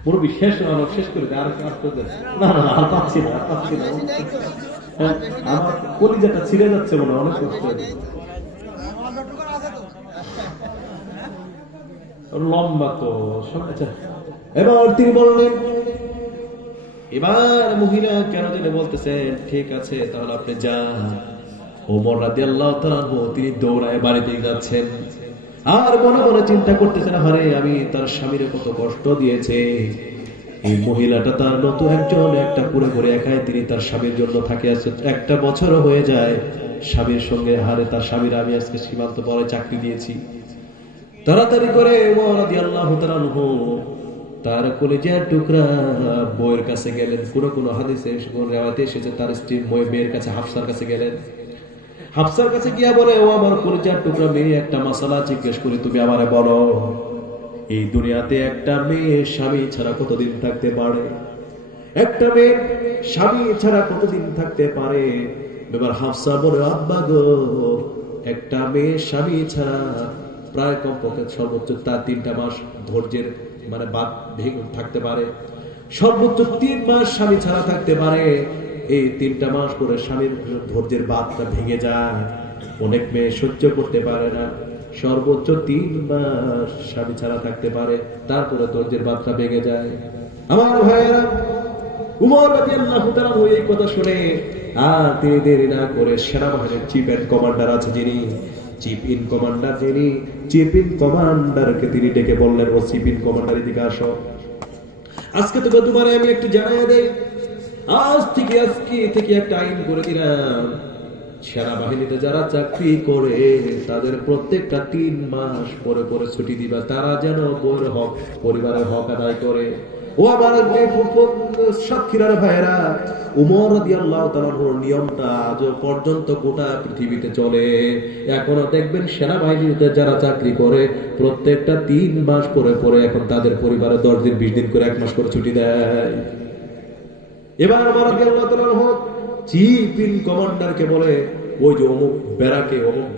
পুরো বিশেষ শেষ করে দেয়। আর না না আর পাচ্ছি না, আমার কলিজাটা ছিঁড়ে যাচ্ছে মনে অনেক কষ্ট, লম্বা তো। এবার তিনি বললেন, এবার মহিলা কেন তিনি বলতেছেন, ঠিক আছে তাহলে আপনি যান। ওমর রাদিয়াল্লাহু তাআলা তিনি দৌড়ায় বাড়িতে যাচ্ছেন, আর মনে মনে চিন্তা করতেছেন, আরে আমি তার স্বামীর কত কষ্ট দিয়েছে, এই মহিলাটা তার নতুন একজন, একটা পুরো করে একাই তিনি তার স্বামীর জন্য থাকে আছে, 1টা বছরও হয়ে যায় স্বামীর সঙ্গে, হারে তার স্বামীর আমি আজকে সীমান্ত পরে চাকরি দিয়েছি। তাড়াতাড়ি করে ওমর রাদিয়াল্লাহু তাআলা তার কলিজার টুকরা বউয়ের কাছে গেলেন। কোন হাদিসে রিওয়ায়াতে এসেছে তার স্ত্রী মেয়ের কাছে, হাফসার কাছে গেলেন। হাফসার কাছে গিয়া বলে, ও আমার কলিজার টুকরা মেয়ে, একটা মাসালা জিজ্ঞেস করি, তুমি আমারে বলো, এই দুনিয়াতে একটা মেয়ে স্বামী ছাড়া কতদিন থাকতে পারে? একটা মেয়ে স্বামী ছাড়া কতদিন থাকতে পারে? এবার হাফসা বলে, আব্বা গো, একটা মেয়ে স্বামী ছাড়া প্রায় কমপক্ষে সর্বোচ্চ তার 3টা মাস ধৈর্যের মানে বাদ ভেঙে থাকতে পারে, সর্বোচ্চ 3 মাস স্বামী ছাড়া থাকতে পারে। এই 3টা মাস পরে স্বামীর ধৈর্যের বাঁধটা ভেঙে যায়। অনেক মেয়ে সহ্য করতে পারে না, সর্বোচ্চ 3 মাস স্বামী ছাড়া থাকতে পারে, তারপরে ধৈর্যের বাঁধটা ভেঙে যায়। আমার ভাইয়েরা, উমর রাদিয়াল্লাহু তাআলা এই কথা শুনে আর তিনি দেরি না করে সেনাবাহিনীর চিফ এন্ড কমান্ডার আছে যিনি, চিফ ইন কমান্ডারকে তিনি ডেকে বললেন, ও চিফ ইন কমান্ডার, এদিকে আসো। আজকে তোকে তোমারে আমি একটু জানাই দেই, আজকে থেকে একটা আইন করে দিলাম, সেনাবাহিনীতে যারা চাকরি করে তাদের প্রত্যেকটা 3 মাস পরে পরে ছুটি দিবা, তারা যেন বউয়ের হক, পরিবারের হক আদায় করে। ও আমার সাক্ষীরা ভাইয়েরা, উমর রাদিয়াল্লাহু তাআলার নিয়মটা আজ পর্যন্ত গোটা পৃথিবীতে চলে। এখনো দেখবেন সেনাবাহিনীতে যারা চাকরি করে প্রত্যেকটা 3 মাস পরে পরে এখন তাদের পরিবারে 10 দিন 20 দিন করে 1 মাস করে ছুটি দেয়। এবার উমর রাদিয়াল্লাহু তাআলা চিফ ইন কমান্ডারকে বলে, ওই যে অমুক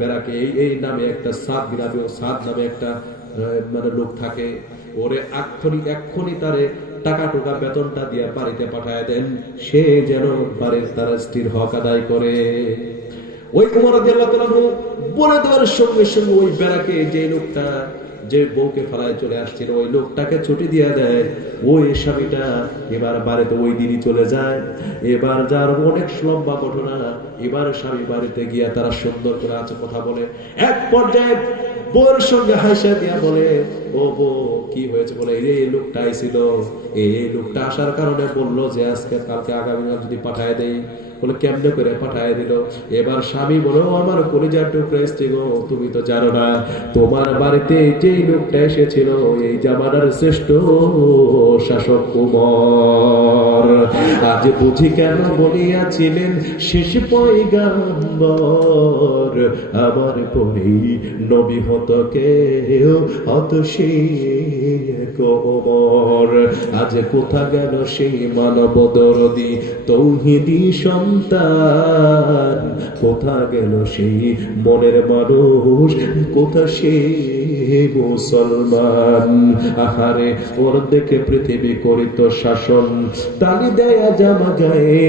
ব্যারাকে এই নামে একটা সাদ নামে একটা মানে লোক থাকে, ওরে এক্ষুনি তারে টাকা টোকা বেতনটা দিয়ে বাড়িতে পাঠায় দেন, সে যেন বাড়ির তার স্ত্রীর হক আদায় করে। ওই উমর রাদিয়াল্লাহু তাআলা বলে দেওয়ার সঙ্গে সঙ্গে ওই ব্যারাকে যে লোকটা যে বউকে ফেলায় চলে আসছিল ওই লোকটাকে ছুটি দিয়ে দেয়। ওই স্বামীটা এবার বাড়িতে ওই দিনই চলে যায়। এবার যার অনেক লম্বা ঘটনা, এবার স্বামী বাড়িতে গিয়া তারা সুন্দর করে আছে কথা বলে। এক পর্যায়ে বউয়ের সঙ্গে হাসা দিয়া বলে, ও বউ কি হয়েছে? বলে এই লোকটা আইছিল, এই লোকটা আসার কারণে বললো যে আজকে কালকে আগামীকাল যদি পাঠায় দেই। বলে কেমনে করে পাঠায় দিল? এবার স্বামী বলো, আমার কলিজার টুকরা স্ত্রী গো, তুমি তো জানো না তোমার বাড়িতে যে লোকটা এসেছিল এই জামানার শ্রেষ্ঠ শাসক উমর, আজ বুঝি কেন বলিয়াছিলেন শেষ পয়গাম্বর, আমার পরেই নবী হত কেউ হত সে ওমর। আজ কোথা গেল সেই মানব দরদি তৌহিদি সন্তান, কোথা গেল সেই মনের মানুষ, কোথা সে মুসলমান। আহারে ওর দেখে পৃথিবী করিত শাসন, তালি দেয়া জামা গায়ে,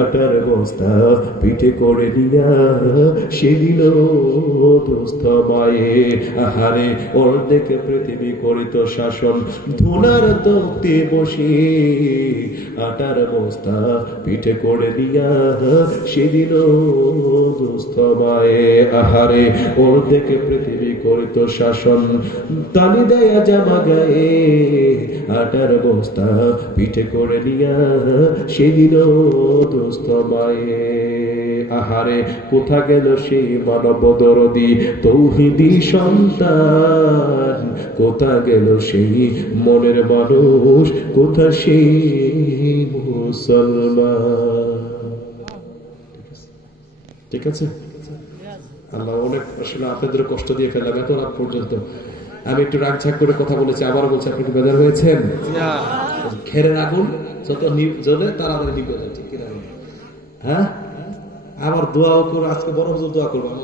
আটার বস্তা পিঠে করে নিয়া সেদিন দুস্থ মায়ে। আহারে ওর দেখে পৃথিবী করিত শাসন, ধুনার তক্তে বসে আটার বস্তা পিঠে করে নিয়া সেদিন দুস্থ মায়ে। আহারে ওর দেখে পৃথিবী করিত শাসন, তালি দেয়া জামা গায়ে, আটার বস্তা পিঠে করে নিয়া সেদিন দুস্থ মায়ে। আহারে কোথা গেল সেই মানব দরদি তৌহিদি সন্তান, কোথা গেল সেই মনের মানুষ, কোথা সেই মুসলমান। ঠিক আছে, আল্লাহ অনেক আসলে আপনাদের কষ্ট দিয়ে ফেললাম এত রাত পর্যন্ত। আমি একটু রাগঝাক করে কথা বলেছি, আবারও বলছি, আপনি কি বেজার হয়েছেন? ঘেরের আগুন যত জ্বলে তাড়াতাড়ি নিভে যায়, ঠিক কিনা? হ্যাঁ, আবার দোয়াও করে, আজকে বড় হুজুর দোয়া করবো, আমার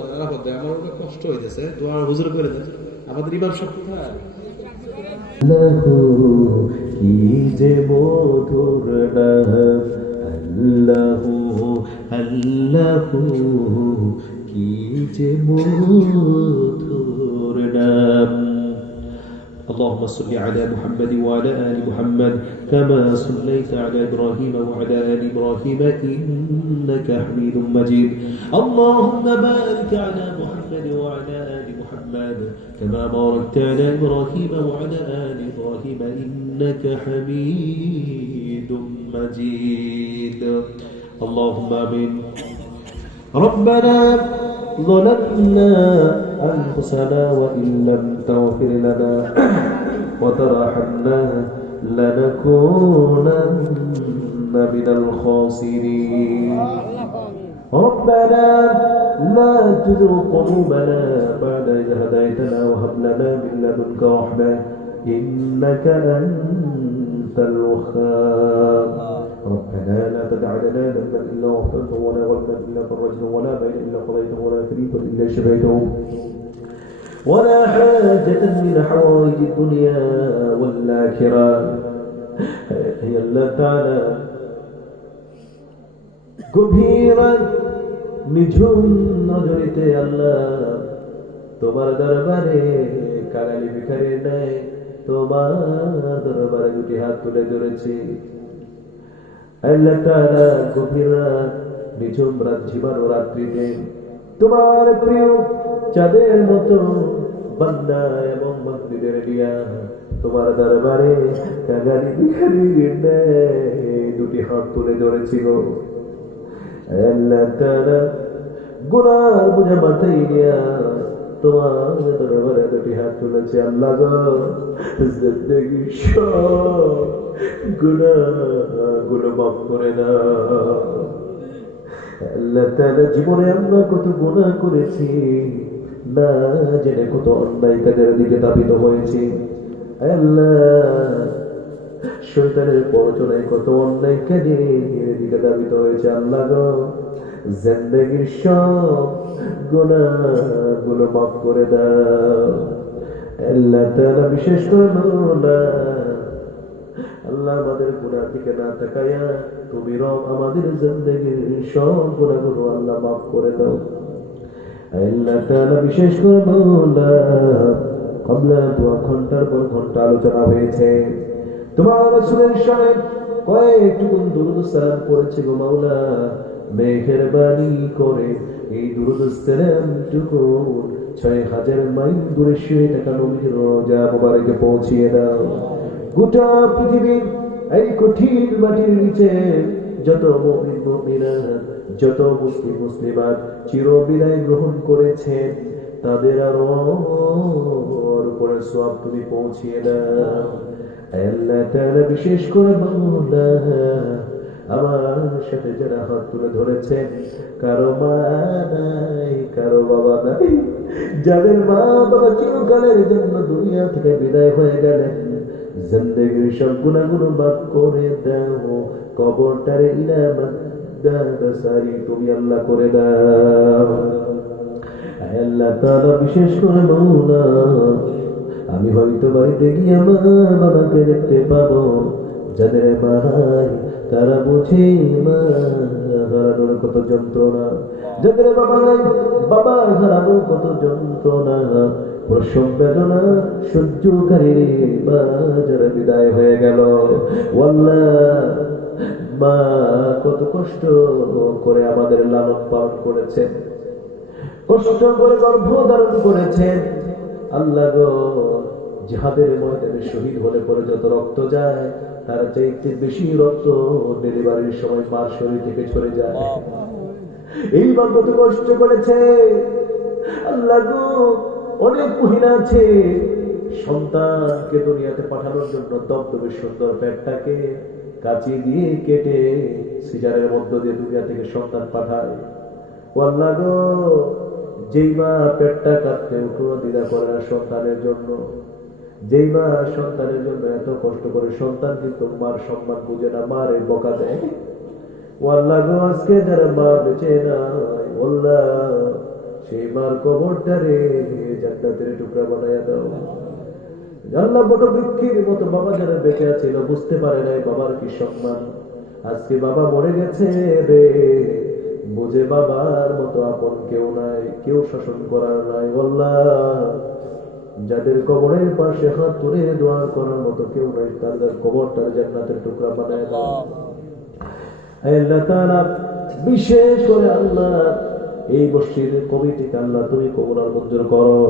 অনেক কষ্ট হয়েছে, দোয়া হুজুর করে দেন। আমাদের ইমাম সব কোথায়? কি যে মধুর নাম আল্লাহু, আল্লাহু কি যে মধুর নাম। اللهم صل على محمد وعلى آل محمد كما صليت على إبراهيم وعلى آل إبراهيم إنك حميد مجيد. اللهم بارك على محمد وعلى آل محمد كما باركت على إبراهيم وعلى آل إبراهيم إنك حميد مجيد. اللهم آمين. ربنا ظلمنا أنفسنا وإن لم تغفر لنا وترحمنا لنكونن من الخاسرين. ربنا لا تزغ قلوبنا بعد إذ هديتنا وهب لنا من لدنك رحمة إنك أنت الوهاب. ربنا لا تدع لنا ذنبا إلا غفرته ولا غما إلا فرجته ولا بين إلا قضيته ولا كريما إلا شفيته ولا حاجة من حوائج الدنيا والآخرة هي الله تعالى গভীর নিঝুম নজরিতে আল্লাহ তোমার দরবারে কাঙালি ভিখারির ন্যায় তোমার দরবারে দুটি হাত তুলে ধরেছি। আল্লাহ তাআলা গভীর রাত, নিঝুম রাত, ঝিমানো রাত্রিতে তোমার প্রিয় চাঁদের মতো বান্দা এবং বান্দীদের নিয়া তোমার দরবারে কাঙালি ভিখারির ন্যায় দুটি হাত তুলে ধরেছি গো আল্লাহ তাআলা। গুনার বোঝা মাথায় নিয়া তোমার দরবারে দুটি হাত তুলেছি আল্লাহ গো। জিন্দেগির সব গুনাহগুলো মাফ করে দাও আল্লাহ তাআলা। জীবনে আমরা কত গুনাহ করেছি, না জেনে কত অন্যায় কাজের দিকে ধাবিত হয়েছি আল্লাহ। শয়তানের প্ররোচনায় কত অন্যায় কাজের দিকে ধাবিত হয়েছে আল্লাহ গো। জিন্দেগির সব গুনাহগুলো মাফ করে দাও আল্লাহ তাআলা। বিশেষ করে মাওলা আল্লাহ আমাদের গুনাহ থেকে না তাকায়া তুমি রব আমাদের জিন্দেগির সব গুনাহগুলো আল্লাহ মাফ করে দাও আল্লাহ তাআলা। বিশেষ করে মাওলা কবলা দোয়া ঘন্টার পর ঘন্টা আলোচনা হয়েছে, তোমার রাসূলের শানে কয়েকটুকু দুরূদ সালাম পড়েছে গো মাওলা। মেহেরবানি করে এই দুরূদ সালাম টুকু ৬০০০ মাইল দূরে শুয়ে থাকা নবীর রওজা মুবারকে পৌঁছিয়ে দাও। গোটা পৃথিবীর এই কঠিন মাটির নিচে যত মুমিন মুমিনাত, যত মুসলিম মুসলিমাত চিরবিদায় গ্রহণ করেছেন, তাদের আরোর উপরে সওয়াব তুমি পৌঁছিয়ে দাও আল্লাহ তাআলা। বিশেষ করে মাওলা আমার সাথে যারা হাত তুলে ধরেছেন, কারো মা নাই, কারো বাবা নাই, যাদের মা বাবা চিরকালের জন্য দুনিয়া থেকে বিদায় হয়ে গেলেন, জিন্দেগির সব গুনাহগুলো মাফ করে দাও। কবরটারে ইনামাত দাসারি তুমি আল্লাহ করে দাও আল্লাহ তাআলা। বিশেষ করে মাওলা আমি হয়তো বাড়িতে গিয়ে মা বাবাকে দেখতে পাবো, যাদের মা তারা বুঝে মা হারানোর কত যন্ত্রণা, যাদের বাবা নাই বাবা হারানোর কত যন্ত্রণা, প্রসব বেদনা সহ্যকারী মা যারা বিদায় হয়ে গেল, আল্লাহ মা কত কষ্ট করে আমাদের লালন পালন করেছেন, কষ্ট করে গর্ভধারণ করেছেন আল্লাহ গো। জিহাদের ময়দানে শহীদ হলে পরে যত রক্ত যায়, তার চাইতে বেশি রক্ত ডেলিভারির সময় মার শরীর থেকে ঝরে যায়। এইবার কত কষ্ট করেছে আল্লাহ গো। অনেক মহিলা আছে সন্তানকে দুনিয়াতে পাঠানোর জন্য দবদবে সুন্দর পেটটাকে কাঁচি দিয়ে কেটে সিজারের মধ্য দিয়ে দুনিয়া থেকে সন্তান পাঠায়। আল্লাহ গো, যেই মা পেটটা কাটতে কোনো দ্বিধা করে না সন্তানের জন্য, যেই মা সন্তানের জন্য এত কষ্ট করে, সন্তান কিন্তু মার সম্মান বুঝে না, মার বকা দেয়। আল্লাহ গো, আজকে যারা মা বেঁচে নাই আল্লাহ, সেই মার কবরটারে জান্নাতের টুকরা বানায়া দাও আল্লাহ। বট বৃক্ষের মতো বাবা যারা বেঁচে আছিল, বুঝতে পারে নাই বাবার কি সম্মান। আজকে বাবা মরে গেছে রে, বুঝে বাবার মতো আপন কেউ নাই, কেউ শাসন করার নাই আল্লাহ। যাদের কবরের পাশে হাত তুলে দোয়া করার মতো কেউ নাই, তাদের কবরটার জান্নাতের টুকরা বানায় দাও আল্লাহ তাআলা। বিশেষ করে আল্লাহ এই মসজিদের কমিটিকে আল্লাহ তুমি কবুল আর মঞ্জুর করো।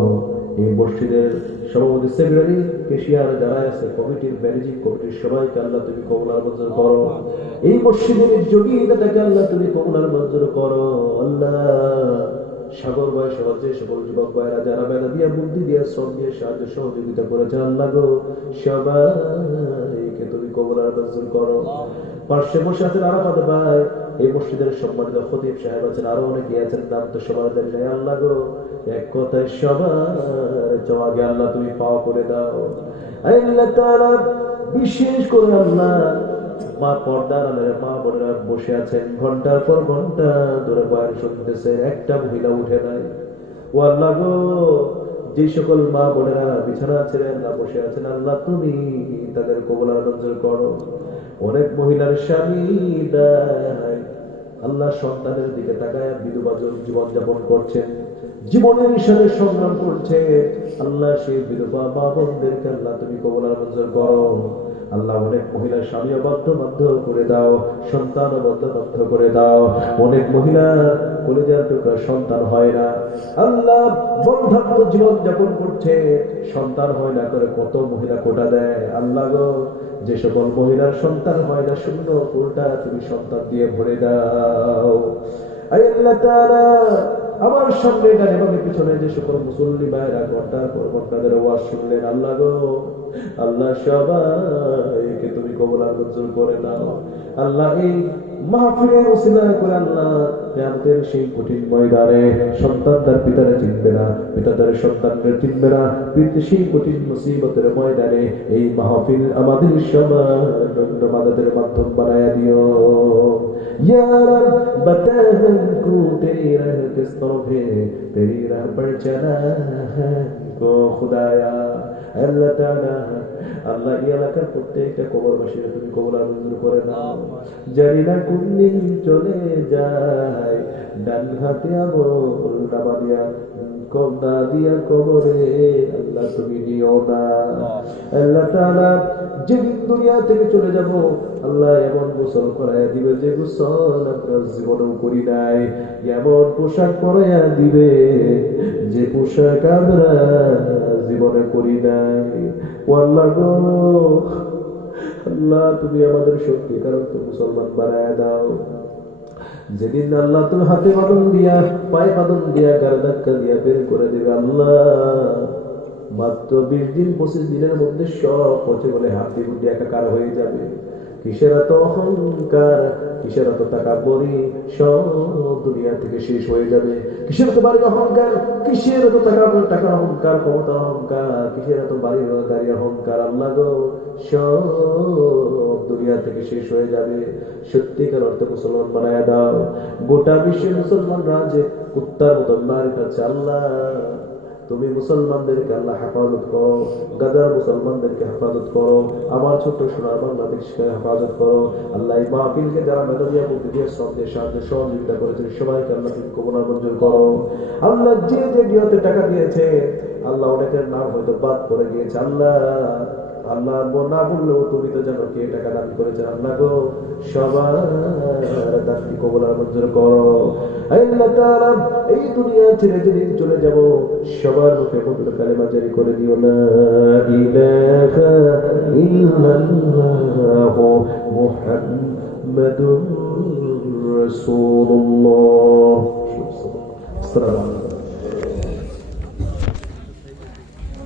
এই মসজিদের সভাপতি, সেক্রেটারি, কেশিয়ার যারা আছে, কমিটির ম্যানেজিং কমিটির সবাইকে আল্লাহ তুমি কবুল আর মঞ্জুর করো। এই মসজিদের যোগীদাতাকে আল্লাহ তুমি কবুল আর মঞ্জুর করো আল্লাহ। সাগর ভাই সহ যে সকল যুবক ভাইরা যারা বেলা দিয়া, বুদ্ধি দিয়া, শ্রম দিয়ে সাহায্য সহযোগিতা করেছে আল্লাহ গো, সবাইকে তুমি কবুল আর মঞ্জুর করো। পাশে বসে আছেন আরাফাত ভাই, এই মসজিদের সম্মানিত খতিব সাহেব আছেন, আরো অনেকে আছেন, নাম তো সবার জানি না আল্লাহ গো। এক কথায় সবার জবাবে আল্লাহ তুমি পাওয়া করে দাও আল্লাহ তাআলা। বিশেষ করে আল্লাহ মা পর্দার আড়ালে মা বোনেরা বসে আছেন, ঘন্টার পর ঘন্টা ধরে বয়ান শুনতেছেন, একটা মহিলা উঠে নাই। ও আল্লাহ গো, যে সকল মা বোনেরা বিছানা ছেড়ে না বসে আছেন আল্লাহ তুমি তাদের কবুল আর মঞ্জুর করো। অনেক মহিলার স্বামী নাই আল্লাহ সন্তানের দিকে তাকায় বিধবা জীবন যাপন করছেন, জীবনের সাথে সংগ্রাম করছে। আল্লাহ সেই বিধবা মা বোনদেরকে আল্লাহ তুমি কবুল আর মঞ্জুর করো। আল্লাহ অনেক মহিলা স্বামী অবাধ্য বাধ্য করে দাও, সন্তান অবাধ্য বাধ্য করে দাও। অনেক মহিলা কলিজার টুকরা সন্তান হয় না, আল্লাহ বন্ধাত্ম জীবন যাপন করছে, সন্তান হয় না করে কত মহিলা কোটা দেয়। আল্লাহ গো, যে সকল মহিলার সন্তান হয় না, শূন্য কোটা তুমি সন্তান দিয়ে ভরে দাও। আল্লাহ তাআলা আমার সামনে ডানে বামে পিছনে যে সকল মুসল্লি ভাইরা ঘন্টার পর ঘন্টা ধরে ওয়াজ শুনলেন, আল্লাহ গো, আল্লাহ সবাইকে তুমি কবুল আর মঞ্জুর করে নাও। আল্লাহ এই মাহফিলের ওসিলা করে আল্লাহ কিয়ামতের সেই কঠিন ময়দানে সন্তান তার পিতারে চিনবে না, পিতা তার সন্তানকে চিনবে না, সেই কঠিন মুসিবতের ময়দানে এই মাহফিল আমাদের সবার মাদাদের মাধ্যম বানায়া দিও। या रब बता हमको तेरी राह किस तरफ है, तेरी राह पर चला हमको खुदाया। আল্লাহ তাআলা, আল্লাহ এই এলাকার প্রত্যেকটা কবরবাসীকে তুমি কবুল আর মঞ্জুর করে নাও। জানি না কোন দিন চলে যায়, ডান হাতে আমল নামা দিয়া কবনা দিয়া কবরে আল্লাহ তুমি দিও না। আল্লাহ তাআলা যেদিন দুনিয়া থেকে চলে যাব, আল্লাহ এমন গোসল করাইয়া দিবে যে গোসল আমরা জীবনেও করি নাই, এমন পোশাক পরাইয়া দিবে যে পোশাক আমরা জীবনে করি নাই। ও আল্লাহ গো, আল্লাহ তুমি আমাদের সত্যিকার মুসলমান বানায় দাও। যেদিন আল্লাহ তোর হাতে বাঁধন দিয়া, পায়ে বাঁধন দিয়া, গাড়ি ধাক্কা দিয়া বের করে দেবে, আল্লাহ মাত্র 20 দিন 25 দিনের মধ্যে সব পচে বলে হাতি গুটি একাকার হয়ে যাবে। কিসের এত অহংকার, কিসের এত তাকাব্বুরি, সব দুনিয়া থেকে শেষ হয়ে যাবে। কিসের এত বাড়ির অহংকার, কিসের এত টাকার অহংকার, ক্ষমতার অহংকার, কিসের এত বাড়ির গাড়ির অহংকার, আল্লাহ গো, সব দুনিয়া থেকে শেষ হয়ে যাবে। সত্যিকার অর্থে মুসলমান বানায়া দাও। গোটা বিশ্বের মুসলমানরা যে কুত্তার মতো মার খাচ্ছে, আল্লাহ তুমি মুসলমানদেরকে আল্লাহ হেফাজত করো, গাজার মুসলমানদেরকে হেফাজত করো, আমার ছোট্ট সোনার বাংলাদেশকে হেফাজত করো। আল্লাহ এই মাহফিলকে যারা মেধাবিয়া বুদ্ধি দিয়ে শ্রদ্ধের সাহায্যে সহযোগিতা করেছে, সবাইকে আল্লাহ তুমি কবুল আর মঞ্জুর করো। আল্লাহ যে যে নিয়তে টাকা দিয়েছে, আল্লাহ অনেকের নাম হয়তো বাদ পড়ে গিয়েছে, আল্লাহ আল্লাহ না বললেও তুমি তো জানো কে টাকা দান করেছে। আল্লাহ গো, সবার দানকে কবুল আর মঞ্জুর করো। আল্লাহ তাআলা এই দুনিয়া ছেড়ে যেদিন চলে যাব, সবার মুখে মধুর কালেমা জারি করে দিও, লা ইলাহা ইল্লাল্লাহ মুহাম্মাদুর রাসূলুল্লাহ।